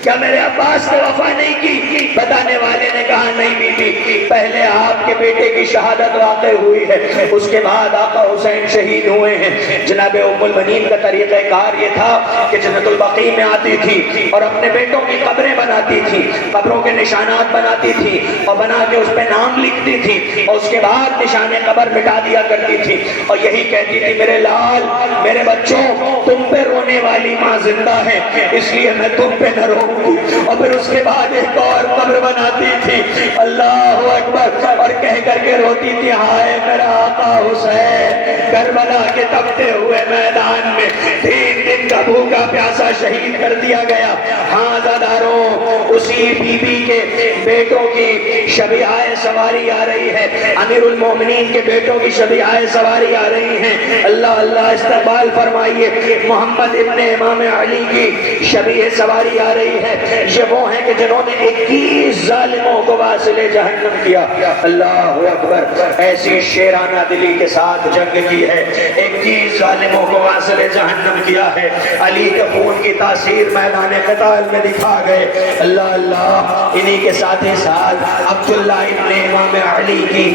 کیا میرے عباس نے وفا نہیں کی؟ بتانے والے نے کہا نہیں بی بی، پہلے آپ کے بیٹے کی شہادت واقع ہوئی ہے، اس کے بعد آقا حسین شہید ہوئے ہیں. جناب ام البنین کا طریقہ کار یہ تھا کہ جنت البقیع میں آتی تھی اور اپنے بیٹوں کی قبریں بناتی تھی، قبروں کے نشانات بناتی تھی اور بنا کے اس پہ نام لکھتی تھی، اور اس کے بعد نشان قبر مٹا دیا کرتی تھی، اور یہی کہتی تھی میرے لال، میرے بچوں، تم پہ رونے والی ماں زندہ ہے، اس لیے میں تم پہ نہ رو. اور پھر اس کے بعد ایک اور قبر بناتی تھی. اللہ اکبر. اور کہہ کر کے روتی تھی ہائے میرا آقا حسین کربلا کے تپتے ہوئے میدان میں 3 دن کا بھوکا پیاسا شہید کر دیا گیا. ہاں زاداروں، اسی بی بی کے بیٹوں کی شبیہائے سواری آ رہی ہے، امیر المومنین کے بیٹوں کی شبیہائے سواری آ رہی ہیں. اللہ اللہ استقبال فرمائیے. محمد ابن امام علی کی شبیہ سواری آ رہی ہے. یہ وہ ہیں کہ جنہوں نے 21 ظالموں کو واصل جہنم کیا. اللہ اکبر. ایسی شیرانہ دلی کے ساتھ جنگ کی ہے، 21 ظالموں کو واصل جہنم کیا ہے. علی کے خون کی تاثیر میدان قتال میں دکھا گئے. اللہ اللہ. انہی کے ساتھ ساتھ عبداللہ ابن امام علی کی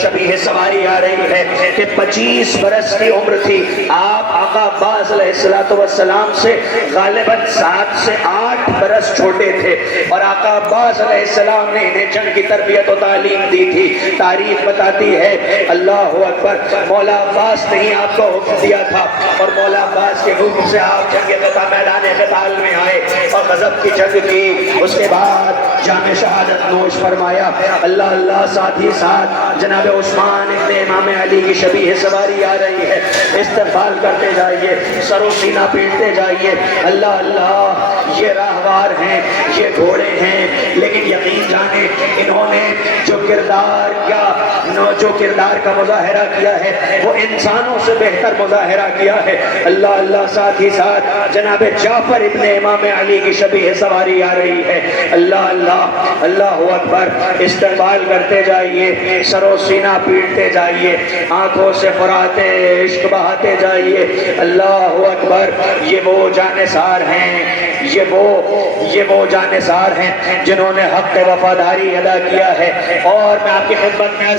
شبیہ سواری آ رہی ہے کہ 25 برس کی عمر تھی. آپ آقا عباس علیہ السلام سے غالباً 7 سے 8 برس چھوٹے تھے اور آقا عباس علیہ السلام نے انہیں جنگ کی تربیت و تعلیم دی تھی. تاریخ بتاتی ہے اللہ اکبر مولا عباس نے ہی آپ کو حکم دیا تھا اور مولا عباس کے حکم سے آپ جنگ میدان قتال میں آئے اور غضب کی جنگ کی. اس کے بعد جام شہادت نوش فرمایا. اللہ اللہ ساتھ ہی ساتھ جناب عثمان ابن امام علی کی شبیہ سواری آ رہی ہے. استقبال کرتے جائیے, سر و سینہ پیٹتے جائیے. اللہ اللہ یہ راہوار ہیں, یہ گھوڑے ہیں, لیکن یقین جانے انہوں نے جو کردار کا مظاہرہ کیا ہے وہ انسانوں سے بہتر مظاہرہ کیا ہے. اللہ اللہ ساتھ ہی ساتھ جناب جعفر ابن امام علی کی شبیہ سواری آ رہی ہے. اللہ اللہ اللہ اکبر. استقبال کرتے جائیے, سر و سینہ پیٹتے جائیے, آنکھوں سے فرات عشق بہاتے جائیے. اللہ اکبر. یہ وہ جانثار ہیں, یہ وہ جانثار ہیں جنہوں نے حق وفاداری ادا کیا ہے. اور میں آپ کی خدمت میں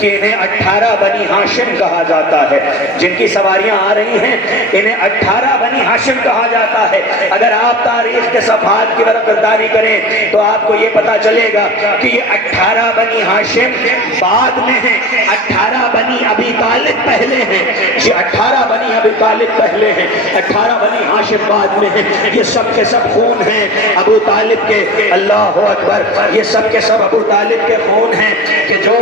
کہ انہیں 18 بنی ہاشم کہا جاتا ہے. جن کی سواریاں آ رہی ہیں انہیں 18 بنی ہاشم کہا جاتا ہے. اگر آپ تاریخ کے صفحات کی ورقداری کریں تو آپ کو یہ پتا چلے گا کہ یہ 18 بنی ہاشم بعد میں ہیں, 18 بنی ابی طالب پہلے ہیں. یہ 18 بنی ابی طالب پہلے ہیں, 18 بنی ہاشم بعد میں ہیں. یہ سب کے سب خون ہیں ابو طالب کے. اللہ اکبر. یہ سب کے سب ابو طالب کے خون ہیں کہ جو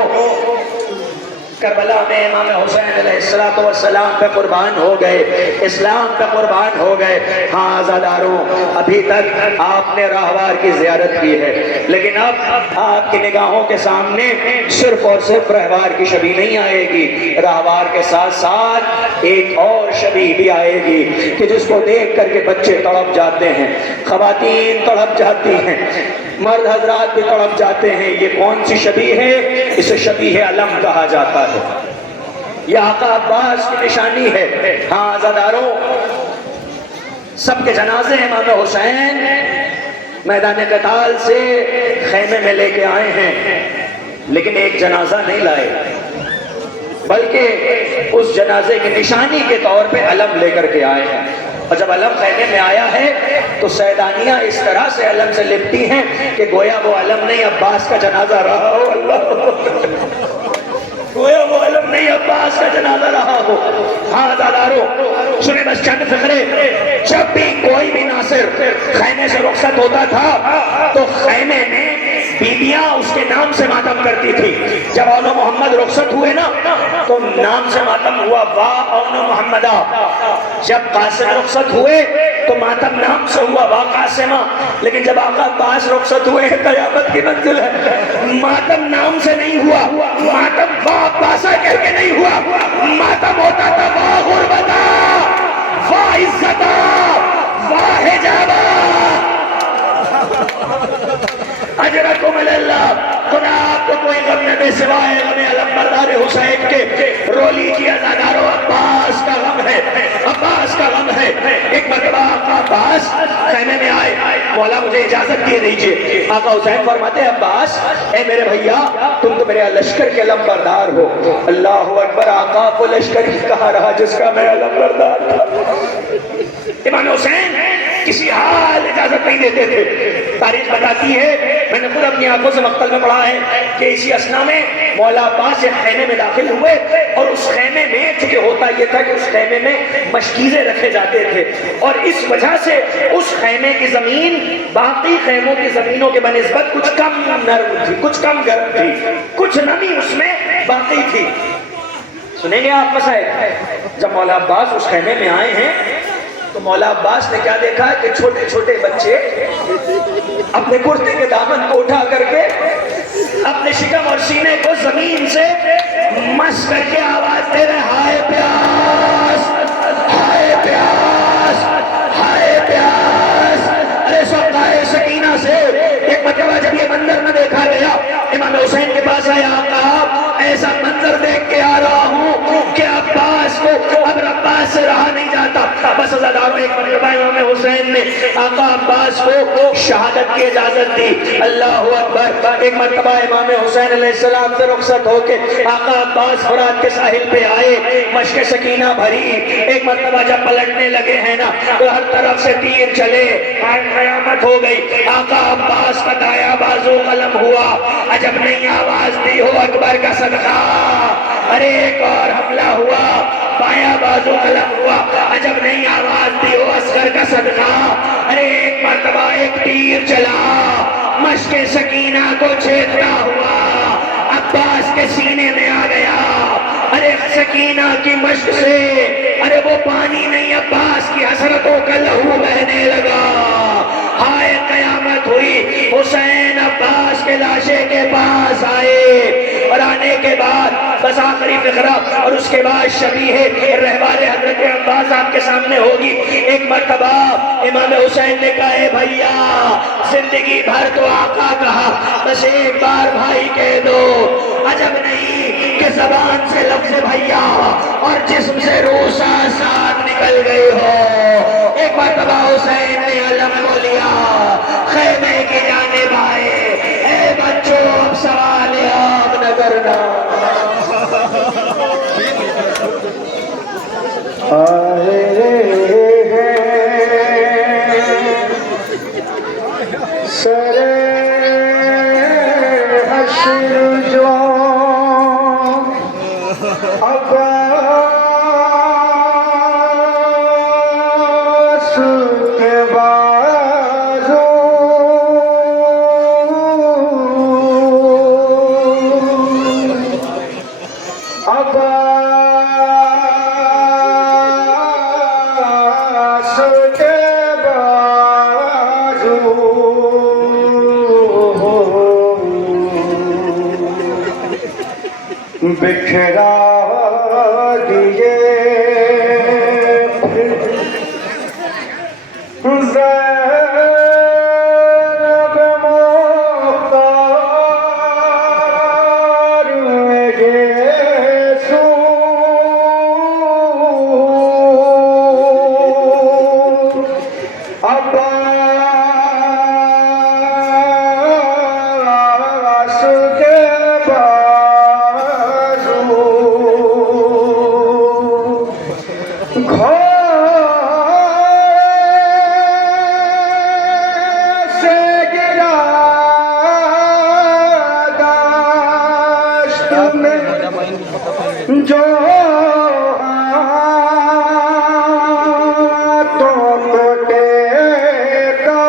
کربلا میں امام حسین علیہ السلام پہ قربان ہو گئے, اسلام پہ قربان ہو گئے. ہاں عزاداروں, ابھی تک آپ نے راہوار کی زیارت کی ہے, لیکن اب آپ کی نگاہوں کے سامنے صرف اور صرف راہوار کی شبیہ نہیں آئے گی, راہوار کے ساتھ ساتھ ایک اور شبیہ بھی آئے گی کہ جس کو دیکھ کر کے بچے تڑپ جاتے ہیں, خواتین تڑپ جاتی ہیں, مرد حضرات بھی تڑپ جاتے ہیں. یہ کون سی شبیہ ہے؟ اسے شبیہ علم کہا جاتا ہے. یہ آقا عباس کی نشانی ہے. ہاں عزاداروں, سب کے جنازے امام حسین میدان قتال سے خیمے میں لے کے آئے ہیں, لیکن ایک جنازہ نہیں لائے, بلکہ اس جنازے کی نشانی کے طور پہ علم لے کر کے آئے ہیں. اور جب علم خیمے میں آیا ہے تو سیدانیاں اس طرح سے علم سے لپٹی ہیں کہ گویا وہ علم نہیں عباس کا جنازہ رہا ہو. اللہ, گویا وہ علم نہیں عباس کا جنازہ رہا ہو. ہاں عزاداروں سنیں بس چند فقرے. جب بھی کوئی بھی ناصر خیمے سے رخصت ہوتا تھا تو خیمے میں بیویاں اس کے نام سے ماتم کرتی تھی. جب اون محمد رخصت ہوئے نا تو نام سے ماتم ہوا, واہ اون محمدہ. جب قاسم رخصت ہوئے تو ماتم نام سے ہوا, واہ قاسمہ. لیکن جب آقا عباس رخصت ہوئے, قیامت کی منزل ہے, ماتم نام سے نہیں ہوا, ماتم واہ عباسہ کہہ کے نہیں ہوا, ماتم ہوتا تھا واہ غربتہ, واہ عزتہ, واہ حجابہ. اجرکم اللہ. خدا آپ کو کوئی غم نہ دے سوائے غم علم بردار حسین کے. رو لیجیے عزاداروں, عباس کا غم ہے, عباس کا غم ہے. ایک مرتبہ آقا عباس خیمے میں آئے, مولا مجھے اجازت دیے دیجیے. آقا حسین فرماتے ہیں عباس اے میرے بھیا تم تو میرے لشکر کے علم بردار ہو. اللہ اکبر. آقا کو لشکر ہی کہا رہا جس کا میں علم بردار تھا. امام حسین کسی حال اجازت نہیں دیتے تھے. تاریخ بتاتی ہے, میں نے خود اپنی آنکھوں سے مقتل میں پڑھا ہے کہ اسی اسنا میں مولا عباس ایک خیمے میں داخل ہوئے اور اس خیمے میں چونکہ ہوتا یہ تھا کہ اس خیمے میں مشکیزیں رکھے جاتے تھے اور اس وجہ سے اس خیمے کی زمین باقی خیموں کی زمینوں کے بنسبت کچھ کم نرم تھی, کچھ کم گرم تھی, کچھ نمی اس میں باقی تھی. سنیں گے آپ مسائل. جب مولا عباس اس خیمے میں آئے ہیں تو مولا عباس نے کیا دیکھا کہ چھوٹے چھوٹے بچے اپنے کرتے کے دامن کو اٹھا کر کے اپنے شکم اور سینے کو زمین سے مس کر کے آواز دے رہے, ہائے پیاس, ہائے پیاس, ہائے پیاس. ارے سوقائے سکینہ سے ایک مرتبہ جب یہ منظر نہ دیکھا گیا, امام حسین کے پاس آیا, آقا ایسا منظر دیکھ کے آ رہا ہوں کہ عباس کو اب عباس سے رہا نہیں جاتا. بس عزاداروں ایک مرتبہ امام حسین نے آقا عباس کو شہادت کی اجازت دی. اللہ اکبر. ایک مرتبہ امام حسین علیہ السلام سے رخصت ہو کے آقا عباس فرات کے ساحل پہ آئے, مشک سکینہ بھری. ایک مرتبہ جب پلٹنے لگے ہیں نا تو ہر طرف سے تیر چلے, قیامت ہو گئی. آقا عباس کا دایا بازو قلم ہوا, عجب نہیں آواز دی ہو اکبر کا صدقہ. ارے ایک اور حملہ ہوا, بایاں بازو قلم ہوا, عجب نہیں آواز دی ہو اصغر کا صدقہ. ارے ایک مرتبہ ایک تیر چلا, مشک سکینہ کو چھیدتا ہوا عباس کے سینے میں آ گیا. ارے سکینہ کی مشک سے ارے وہ پانی نہیں, عباس کی حسرتوں کا لہو بہنے لگا. ہائے قیامت ہوئی. حسین عباس کے لاشے کے پاس آئے اور آنے کے بعد بس آخری فقرہ اور اس کے بعد شبیہ رہبار حضرت عباس آپ کے سامنے ہوگی. ایک مرتبہ امام حسین نے کہا اے بھیا, زندگی بھر تو آقا کہا, بس ایک بار بھائی کہہ دو. عجب نہیں کہ زبان سے لفظ بھیا اور جسم سے روح ساتھ نکل گئی ہو. ایک مرتبہ حسین نے علم کو لیا, خیمے کی جانب آئے, اے بچوں اب سوال آپ نہ کرنا. آئے ہیں سر حشر جو عباس کے بازو, عباس کے بازو بکھرا دیے زینب مختار یسوع عباس کے بازو گھوڑے سے گرا داشت میں جو ہاتھوں کو ٹیکا,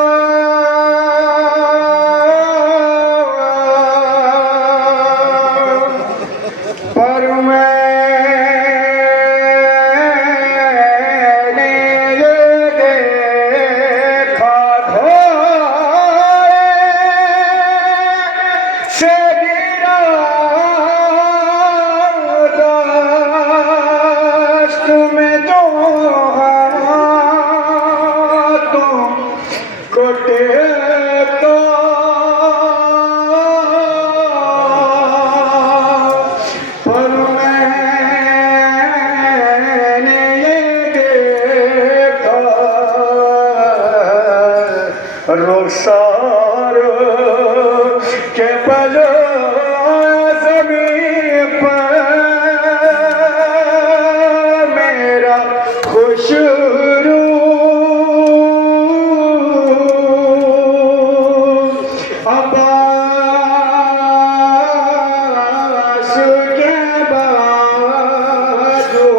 پر میں نے یہ دیکھا گھوڑے سے گرا داشت میں جو ہاتھوں کو ٹیکا, پر میں نے یہ دیکھا رخسار کے بل زمین پر میرا خوش رو عباس کے بازو.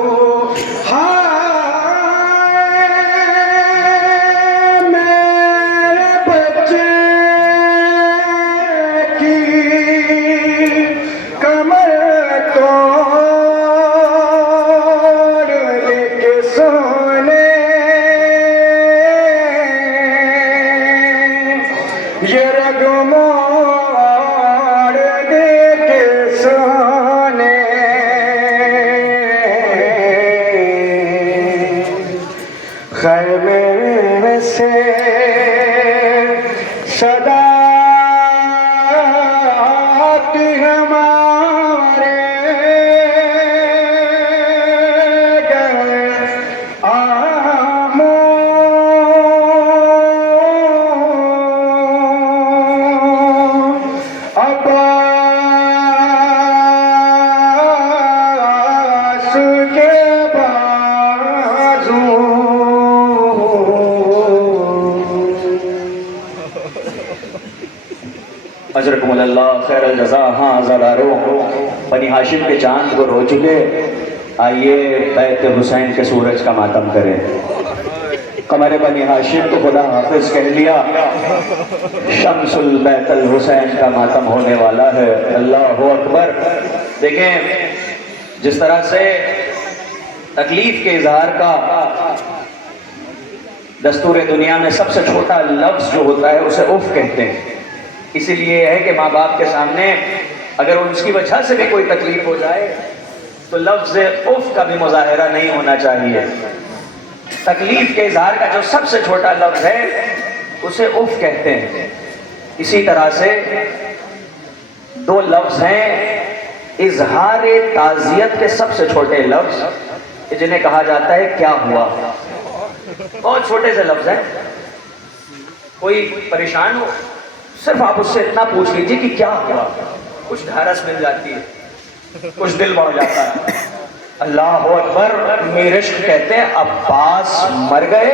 ہائے میرے بچے کی کمر توڑ دے کے سونے, یہ رگ موڑ دے کے سونے. خیمے سے صدا آتی ہمارے گھر, آموز اجرکم اللہ خیر الجزا۔ ہاں عزاداروں، بنی ہاشم کے چاند کو رو چکے، آئیے بیت حسین کے سورج کا ماتم کریں۔ قمر بنی ہاشم کو خدا حافظ کہہ لیا، شمس البیت الحسین کا ماتم ہونے والا ہے۔ اللہ اکبر۔ دیکھیں جس طرح سے تکلیف کے اظہار کا دستور دنیا میں سب سے چھوٹا لفظ جو ہوتا ہے اسے اف کہتے ہیں، اسی لیے ہے کہ ماں باپ کے سامنے اگر اس کی وجہ سے بھی کوئی تکلیف ہو جائے تو لفظ اف کا بھی مظاہرہ نہیں ہونا چاہیے۔ تکلیف کے اظہار کا جو سب سے چھوٹا لفظ ہے اسے اف کہتے ہیں۔ اسی طرح سے دو لفظ ہیں اظہار تعزیت کے سب سے چھوٹے لفظ، جنہیں کہا جاتا ہے کیا ہوا۔ بہت چھوٹے سے لفظ ہیں، کوئی پریشان ہو صرف آپ اس سے اتنا پوچھ لیجیے کہ کیا ہوا، کچھ ڈھارس مل جاتی ہے، کچھ دل بڑھ جاتا ہے۔ اللہ اکبر۔ میرشک کہتے ہیں عباس مر گئے،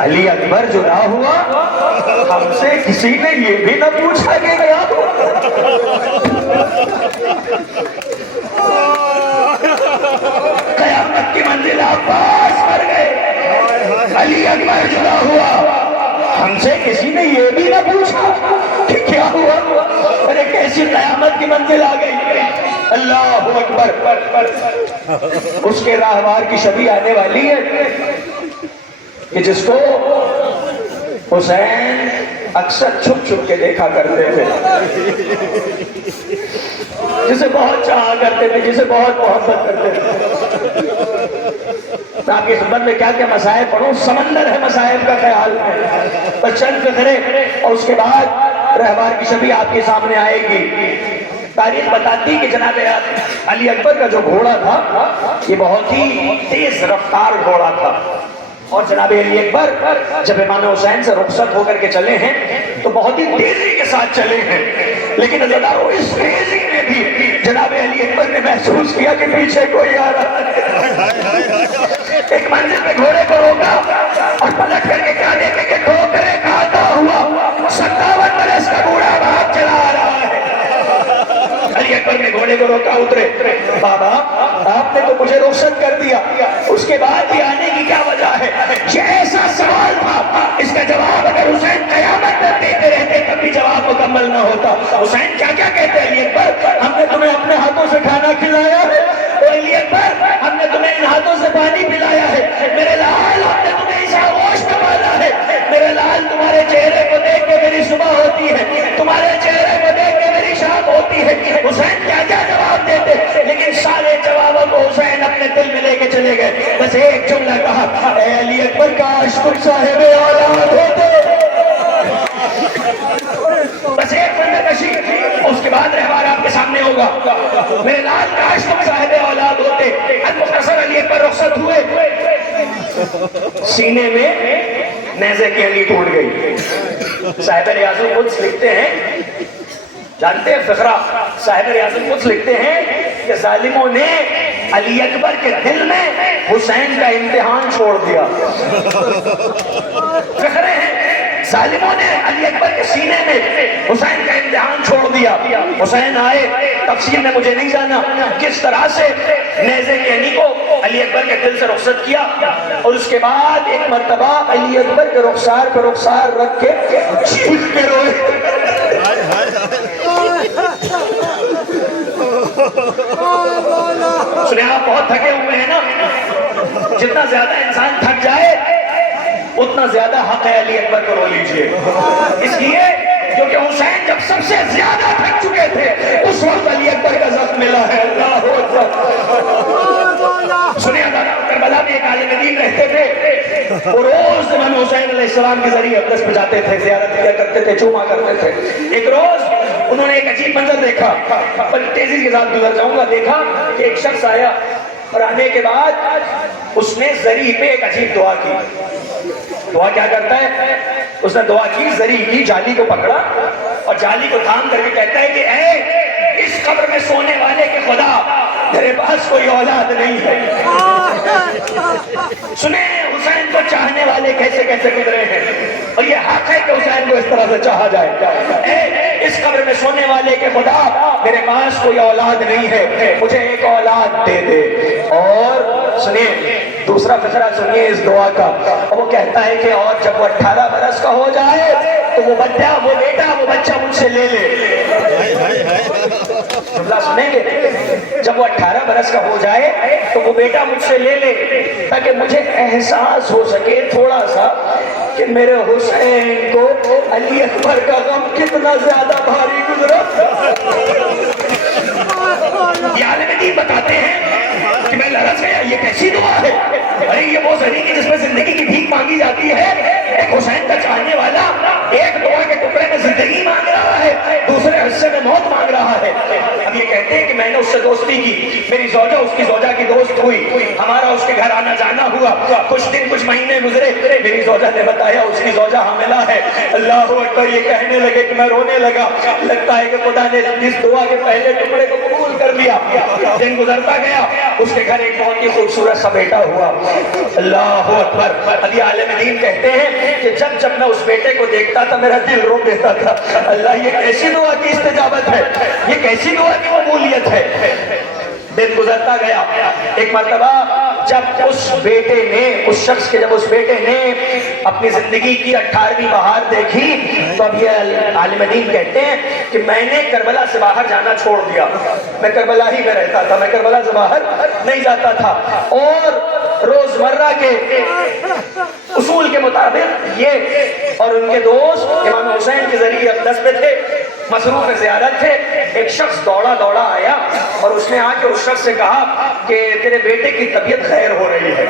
علی اکبر جدا ہوا، ہم سے کسی نے یہ بھی نہ پوچھا کہ کیا ہوا۔ قیامت کی منزل عباس مر گئے، علی اکبر جدا ہوا، ہم سے کسی نے یہ بھی نہ پوچھا کہ کیا ہوا۔ ارے کیسی قیامت کی منزل آ گئی۔ اللہ اکبر۔ اس کے راہوار کی شبیہ آنے والی ہے کہ جس کو حسین اکثر چھپ چھپ کے دیکھا کرتے تھے، جسے بہت چاہا کرتے تھے، جسے بہت محبت کرتے تھے۔ میں آپ کی خدمت میں کیا کیا مسائل پڑھوں، سمندر ہے مسائل کا خیال میں، بس چند فقرے اور اس کے بعد رہبار کی شبیہ آپ کے سامنے آئے گی۔ تاریخ بتاتی کہ جناب علی اکبر کا جو گھوڑا تھا یہ بہت ہی تیز رفتار گھوڑا تھا، اور جناب علی اکبر جب امام حسین سے رخصت ہو کر کے چلے ہیں تو بہت ہی تیزی کے ساتھ چلے ہیں، لیکن اس تیزی میں بھی جناب علی اکبر نے محسوس کیا کہ پیچھے کوئی آ رہا ہے۔ ایک منزل پہ گھوڑے کو روکا اور پلٹ کر کے کیا دیکھے کہ ٹھوکریں کھاتا ہوا 57 برس کا بوڑھا باپ چلا آ رہا ہے۔ علی اکبر نے گھوڑے کو روکا، اترے۔ بابا آپ نے تو مجھے رخصت کر دیا، اس کے بعد بھی آنے کی کیا وجہ ہے؟ یہ ایسا سوال تھا، اس کا جواب اگر حسین قیامت میں دیتے رہتے تب بھی جواب مکمل نہ ہوتا۔ حسین کیا کیا کہتے ہیں؟ علی اکبر ہم نے تمہیں اپنے ہاتھوں سے کھانا کھلایا ہے، علی اکبر ہم نے تمہیں ان ہاتھوں سے پانی پلایا ہے، میرے لال ہم نے تمہیں ایسا گوشت پالا ہے، میرے لال تمہارے چہرے کو دیکھ کے میری صبح ہوتی ہے، تمہارے چہرے کو دیکھ کے میری شام ہوتی ہے۔ حسین کیا کیا جواب دیتے، لیکن سارے جوابوں کو حسین اپنے دل میں لے کے چلے گئے۔ بس ایک جملہ کہا، اے علی اکبر کاش تم صاحب اولاد ہوتے۔ بس ایک بندہ کشی، اس کے بعد رہبار آپ کے سامنے ہوگا۔ میرے لال کاش تم صاحب اولاد ہوتے۔ المختصر علی اکبر رخصت ہوئے، سینے میں نیزے کی انگلی ٹوٹ گئی۔ صاحب ریاض القدس لکھتے ہیں، جانتے ہیں فقرہ، صاحب ریاض القدس لکھتے ہیں کہ ظالموں نے علی اکبر کے دل میں حسین کا امتحان چھوڑ دیا۔ فقرے ہیں، ظالموں نے علی اکبر کے سینے میں حسین کا امتحان چھوڑ دیا۔ حسین آئے، تفصیل میں مجھے نہیں جانا کس طرح سے نیزے کی انگلی کو علی اکبر کے دل سے رخصت کیا، اور اس کے بعد ایک مرتبہ علی اکبر کے رخسار پر رخسار رکھ کے چیخ کے روئے۔ سنیں آپ بہت تھکے ہوئے ہیں نا، جتنا زیادہ انسان تھک جائے اتنا زیادہ حق ہے علی اکبر کو رو لیجئے، اس لیے کیونکہ حسین جب سب سے زیادہ تھک چکے تھے اس وقت علی اکبر کا زخم ملا ہے۔ اللہ اکبر۔ سنیں کربلا میں ایک عالم دین رہتے تھے، وہ روز امام حسین علیہ السلام کے ذریعے اقدس پہ جاتے تھے، زیارت کیا کرتے تھے، چوما کرتے تھے۔ ایک روز انہوں نے ایک عجیب منظر دیکھا، پر تیزی کے ساتھ گزر جاؤں گا۔ دیکھا کہ ایک شخص آیا اور آنے کے بعد اس نے زری پہ ایک عجیب دعا کی۔ دعا کیا کرتا ہے؟ اس نے دعا کی، زری کی جالی کو پکڑا اور جالی کو تھام کر کے کہتا ہے کہ اے اس قبر میں سونے والے کے خدا، تیرے پاس کوئی اولاد نہیں ہے۔ سنیں حسین کو چاہنے والے کیسے کیسے گزرے ہیں، اور یہ حق ہے کہ حسین کو اس طرح سے چاہا جائے۔ اے اس قبر میں سونے والے کے خدا میرے پاس کوئی اولاد نہیں ہے، مجھے ایک اولاد دے دے۔ اور سنیے دوسرا فقرہ سنیے اس دعا کا، وہ کہتا ہے کہ اور جب وہ 18 برس کا ہو جائے تو وہ بچہ مجھ سے لے لے۔ جملہ سنیں گے، جب وہ 18 برس کا ہو جائے تو وہ بیٹا مجھ سے لے لے، تاکہ مجھے احساس ہو سکے تھوڑا سا کہ میرے حسین کو علی اکبر کا غم کتنا زیادہ بھاری گزرا۔ یہ عالم دین بتاتے ہیں کہ میں لرز گیا، یہ کیسی دعا ہے؟ ارے یہ وہ زمین کی جس میں زندگی کی بھیک مانگی جاتی ہے، ایک حسین کا چاہنے والا ایک دعا کے ٹکڑے میں زندگی مانگ رہا ہے، دوسرے حصے میں موت مانگ رہا ہے۔ اب یہ کہتے ہیں کہ میں نے اس سے دوستی کی، میری زوجہ اس کی زوجہ کی دوست ہوئی، ہمارا اس کے گھر آنا جانا ہوا، کچھ دن کچھ مہینے گزرے، میری زوجہ نے بتایا اس کی زوجہ حاملہ ہے۔ اللہ اکبر، یہ کہنے لگے کہ میں رونے لگا، لگتا ہے کہ خدا نے اس دعا کے پہلے ٹکڑے کو قبول کر لیا۔ دن گزرتا گیا، اس کے گھر ایک بہت ہی خوبصورت سا بیٹا ہوا۔ اللہ اکبر۔ ابھی عالم دین کہتے ہیں کہ جب میں اس بیٹے کو دیکھتا تھا میرا دل رو دیتا تھا، اللہ یہ کیسی دعا کی استجابت ہے، یہ کیسی دعا کی قبولیت ہے۔ دن گزرتا گیا، ایک مرتبہ جب اس بیٹے نے اپنی زندگی کی 18ویں بہار دیکھی تو اب یہ عالم دین کہتے ہیں کہ میں نے کربلا سے باہر جانا چھوڑ دیا، میں کربلا ہی میں رہتا تھا، میں کربلا سے باہر نہیں جاتا تھا، اور روزمرہ کے اصول کے مطابق یہ اور ان کے دوست امام حسین کے ذریعے اقدس میں تھے، مصروف زیارت تھے۔ ایک شخص دوڑا آیا اور اس نے آ کے اس شخص سے کہا کہ تیرے بیٹے کی طبیعت خیر ہو رہی ہے،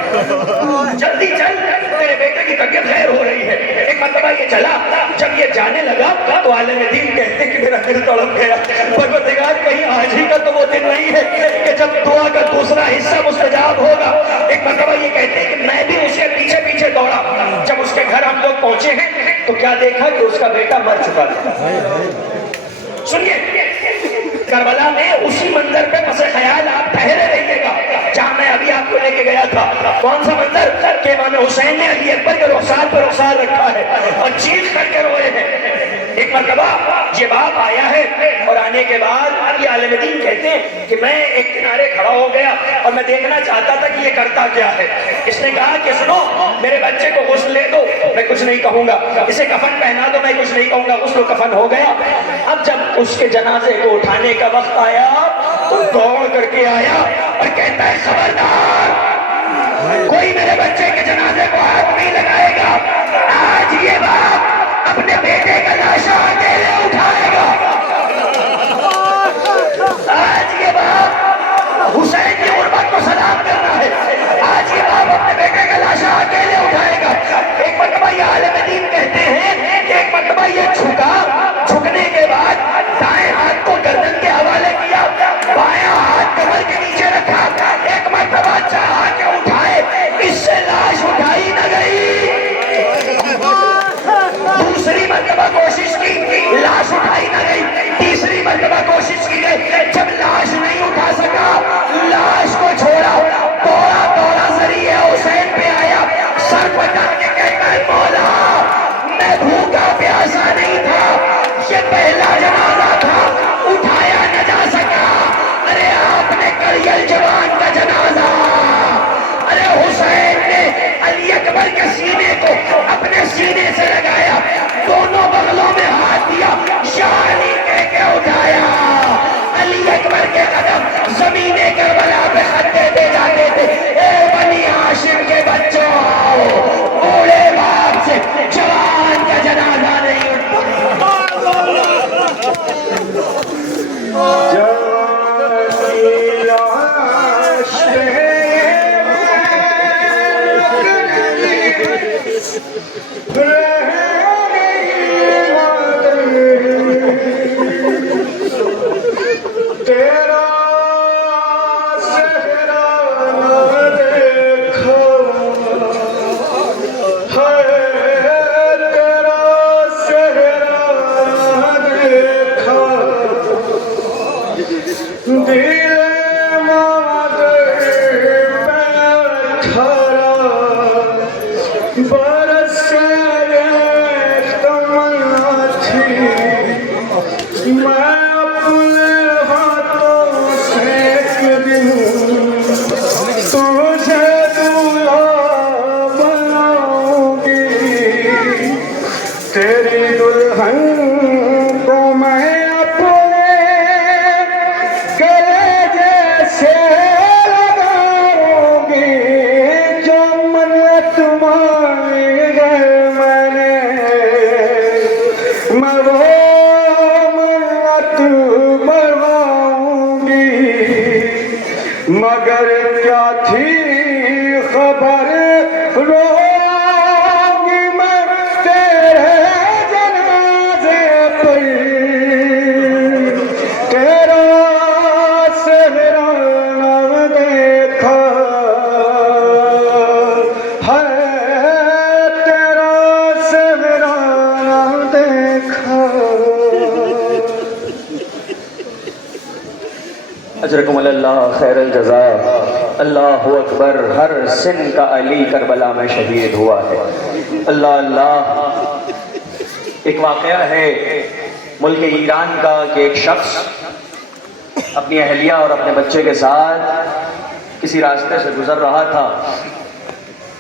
جلدی چل، تیرے بیٹے کی طبیعت خیر ہو رہی ہے۔ ایک مرتبہ یہ چلا، جب یہ جانے لگا تو عالم دین کہتے کہ میرا دل تڑپ گیا، پروردگار کہیں آج ہی کا تو وہ دن نہیں ہے کہ جب دعا کا دوسرا حصہ مستجاب ہوگا۔ ایک مرتبہ یہ کہتے ہیں کہ میں بھی اس کے پیچھے دوڑا، جب اس کے گھر ہم لوگ پہنچے ہیں تو کیا دیکھا کہ اس کا بیٹا مر چکا تھا۔ سنیے، کربلا میں اسی منظر پہ پس خیال آپ ٹھہرے رہیے گا جہاں میں ابھی آپ کو لے کے گیا تھا۔ کون سا منظر؟ کہ امام حسین نے علی اکبر کے رخسار پر رخسار رکھا ہے اور چیخ کر کے روئے ہیں۔ ایک مرتبہ یہ باپ آیا ہے اور آنے کے بعد یہ عالم دین کہتے ہیں کہ میں ایک کنارے کھڑا ہو گیا اور میں دیکھنا چاہتا تھا کہ یہ کرتا کیا ہے۔ اس نے کہا کہ سنو، میرے بچے کو غسل لے دو، میں کچھ نہیں کہوں گا، اسے کفن پہنا دو، میں کچھ نہیں کہوں گا، غسل و کفن ہو گیا۔ اب جب اس کے جنازے کو اٹھانے کا وقت آیا تو دوڑ کر کے آیا اور کہتا ہے خبردار، کوئی میرے بچے کے جنازے کو ہاتھ نہیں لگائے گا، آج یہ باپ اپنے بیٹے کا لاشا اکیلے اٹھائے گا، آج یہ باپ حسین کی غربت کو سلام کرنا ہے، آج یہ باپ اپنے بیٹے کا لاشا اکیلے اٹھائے گا۔ ایک مرتبہ یہ عالم دین کہتے ہیں کہ ایک مرتبہ یہ جھکنے کے بعد دائیں ہاتھ کو گردن کے حوالے کیا، بایاں ہاتھ کمر کے نیچے رکھا، ایک مرتبہ چاہا کہ اٹھائے، اس سے لاش اٹھائی نہ گئی۔ دوسری مرتبہ کوشش کی، لاش اٹھائی نہ گئی، تیسری مرتبہ کوشش کی گئی، جب لاش نہیں اٹھا سکا لاش کو چھوڑا، دوڑا ذریعہ حسین پہ آیا، سر پٹا کے کہتا ہے مولا میں بھوکا پیاسا نہیں تھا، یہ پہلا جنازہ تھا، اٹھایا نہ جا سکا، ارے آپ نے کریل جوان کا جنازہ، ارے حسین نے علی اکبر کے سینے کو اپنے سینے سے لگایا، دونوں بغلوں میں ہاتھ دیا، شاہ علی کہہ کے اٹھایا، علی اکبر کے قدم زمین کربلا پہ خط دیتے جاتے تھے، اے بنی ہاشم کے بچوں، بوڑھے باپ سے جوان کا جنازہ نہیں برس اجرکم اللہ خیر الجزاء. اللہ اکبر. ہر سن کا علی کربلا میں شہید ہوا ہے. اللہ اللہ. ایک واقعہ ہے ملک ایران کا کہ ایک شخص اپنی اہلیہ اور اپنے بچے کے ساتھ کسی راستے سے گزر رہا تھا.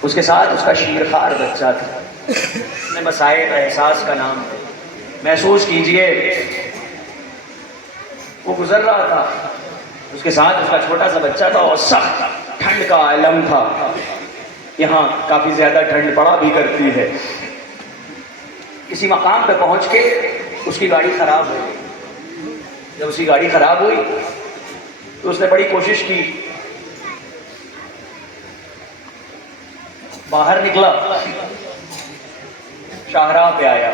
اس کے ساتھ اس کا شیرخوار بچہ تھا. اس نے مسائل احساس کا نام ہے. محسوس کیجئے وہ گزر رہا تھا, اس کے ساتھ اس کا چھوٹا سا بچہ تھا اور سخت ٹھنڈ کا عالم تھا. یہاں کافی زیادہ ٹھنڈ پڑا بھی کرتی ہے. کسی مقام پہ پہنچ کے اس کی گاڑی خراب ہو گئی. جب اس کی گاڑی خراب ہوئی تو اس نے بڑی کوشش کی, باہر نکلا, شاہراہ پہ آیا,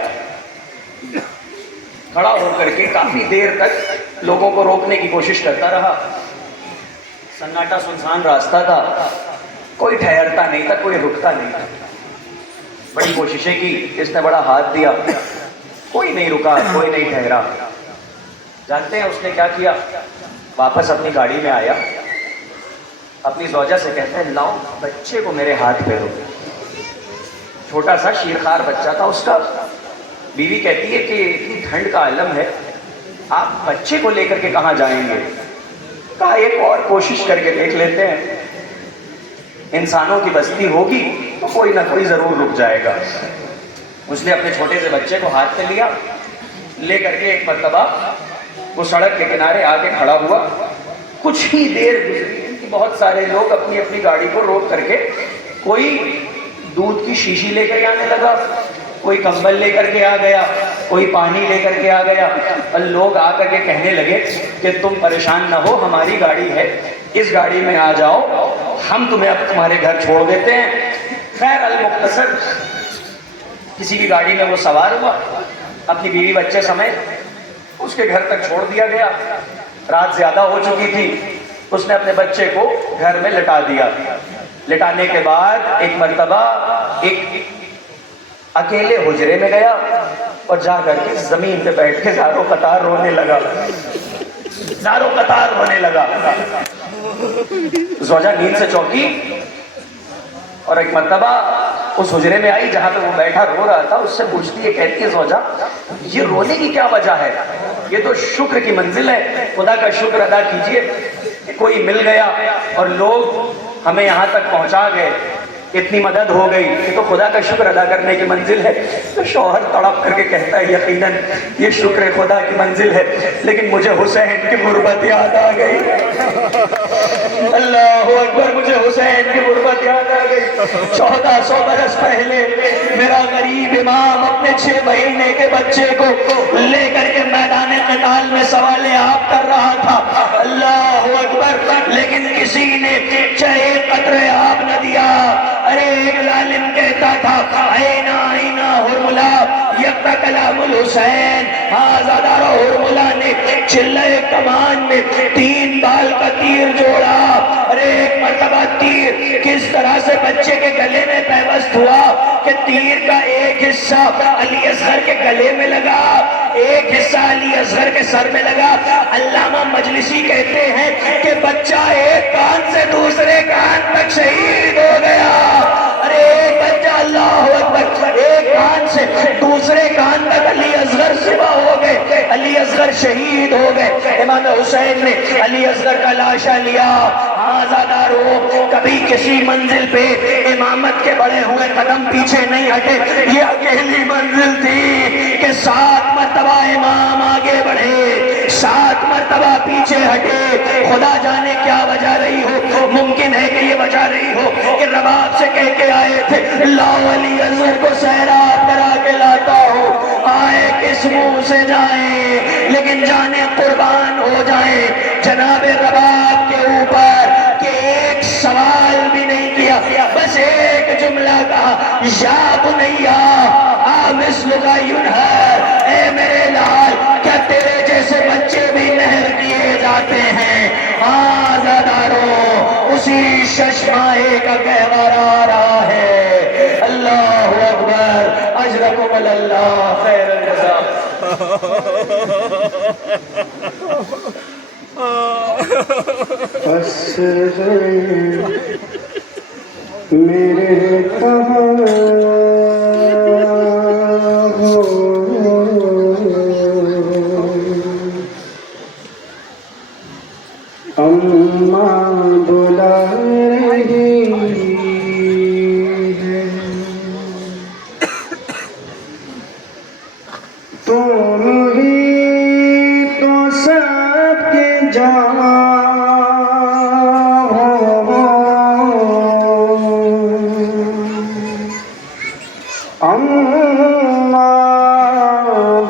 کھڑا ہو کر کے کافی دیر تک لوگوں کو روکنے کی کوشش کرتا رہا. سناٹا سنسان راستہ تھا, کوئی ٹھہرتا نہیں تھا, کوئی رکتا نہیں تھا. بڑی کوششیں کی, اس نے بڑا ہاتھ دیا, کوئی نہیں رکا, کوئی نہیں ٹھہرا. جانتے ہیں اس نے کیا کیا؟ واپس اپنی گاڑی میں آیا, اپنی زوجہ سے کہتے ہیں لاؤ بچے کو میرے ہاتھ پہ دو. چھوٹا سا شیرخوار بچہ تھا اس کا. بیوی کہتی ہے کہ اتنی ٹھنڈ کا عالم ہے, آپ بچے کو لے کر کے کہاں جائیں گے؟ کہا ایک اور کوشش کر کے دیکھ لیتے ہیں, انسانوں کی بستی ہوگی تو کوئی نہ کوئی ضرور رک جائے گا. اس نے اپنے چھوٹے سے بچے کو ہاتھ پہ لیا, لے کر کے ایک مرتبہ وہ سڑک کے کنارے آ کے کھڑا ہوا. کچھ ہی دیر گزری کہ بہت سارے لوگ اپنی اپنی گاڑی کو روک کر کے کوئی دودھ کی شیشی لے کر آنے لگا, کوئی کمبل لے کر کے آ گیا, کوئی پانی لے کر کے آ گیا. اور لوگ آ کر کے کہنے لگے کہ تم پریشان نہ ہو, ہماری گاڑی ہے, اس گاڑی میں آ جاؤ, ہم تمہیں اب تمہارے گھر چھوڑ دیتے ہیں. خیر المختصر کسی کی گاڑی میں وہ سوار ہوا, اپنی بیوی بچے سمیت اس کے گھر تک چھوڑ دیا گیا. رات زیادہ ہو چکی تھی, اس نے اپنے بچے کو گھر میں لٹا دیا. لٹانے کے بعد ایک مرتبہ ایک اکیلے حجرے میں گیا اور جا کر کے زمین پہ بیٹھ کے زاروں قطار رونے لگا. زاروں قطار رونے لگا. زوجہ نیند سے چونکی اور ایک مرتبہ اس حجرے میں آئی جہاں پہ وہ بیٹھا رو رہا تھا. اس سے پوچھتی ہے, کہتی ہے زوجہ یہ رونے کی کیا وجہ ہے؟ یہ تو شکر کی منزل ہے, خدا کا شکر ادا کیجئے کہ کوئی مل گیا اور لوگ ہمیں یہاں تک پہنچا گئے, اتنی مدد ہو گئی, یہ تو خدا کا شکر ادا کرنے کی منزل ہے. تو شوہر تڑپ کر کے کہتا ہے یقیناً یہ شکر خدا کی منزل ہے, لیکن مجھے حسین کی غربت یاد آ گئی. اللہ اکبر, مجھے حسین کی غربت یاد آ گئی. 1400 برس پہلے میرا غریب امام اپنے 6 مہینے کے بچے کو لے کر کے میدان قتال میں سوال آپ کر رہا تھا. اللہ اکبر, لیکن کسی نے چاہے قطرے آپ نہ دیا. ارے ایک ظالم کہتا تھا اینا اینا ہرملا یکتا کلام الحسین. آزادار ہرملا نے چلے کمان میں 3 بال کا تیر جوڑا. ارے ایک مرتبہ تیر کس طرح سے بچے کے گلے میں پیوست ہوا کہ تیر کا ایک حصہ علی اصغر کے گلے میں لگا, ایک حصہ علی اصغر کے سر میں لگا. علامہ مجلسی کہتے ہیں کہ بچہ ایک کان سے دوسرے کان تک شہید ہو گیا. ارے ایک بچہ, اللہ اکبر, ایک کان سے دوسرے کان تک علی اصغر سوا ہو گئے, علی اصغر شہید ہو گئے. امام حسین نے علی اصغر کا لاشا لیا. آزادارو, کبھی کسی منزل پہ امامت کے بڑے ہوئے قدم پیچھے نہیں ہٹے. یہ اکیلی منزل تھی کہ 7 مرتبہ امام آگے بڑھے, 7 مرتبہ پیچھے ہٹے. خدا جانے کیا وجہ رہی ہو, ممکن ہے کہ یہ وجہ رہی ہو کہ رباب سے کہہ کے آئے تھے لاؤ علی اصغر کو سیراب کرا کے لاتا ہوں. آئے کس منہ سے جائیں, لیکن جانے قربان ہو جائیں جناب رباب کے اوپر کہ ایک سوال بھی نہیں کیا, بس ایک جملہ کہا یا بنیا مثلک ینہر, اے میرے لال کیا تیرے جیسے بچے بھی نہر کیے جاتے ہیں. آزاداروں, اسی ششمائے کا گہوارہ آ رہا ہے. اللہ اکبر, اجرکم اللہ خیر الجزاء. اصغر میرے کہاں ہو، اماں بلا رہی ہے، تم ہی تو سب کے جان ہو، اماں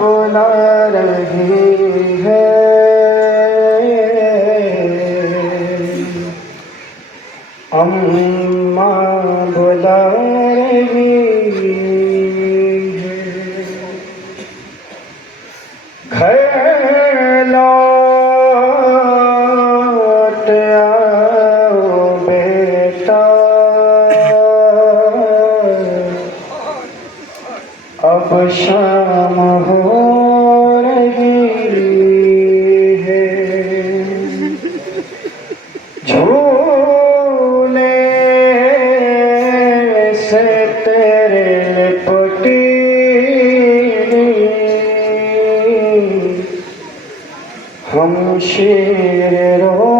بلا رہی ہے، اماں بلا رہی ہے، گھر لوٹ آؤ بیٹا، اب شام ہو رہی ہے، جھولے سے تیرے لپٹی ہمشیر رو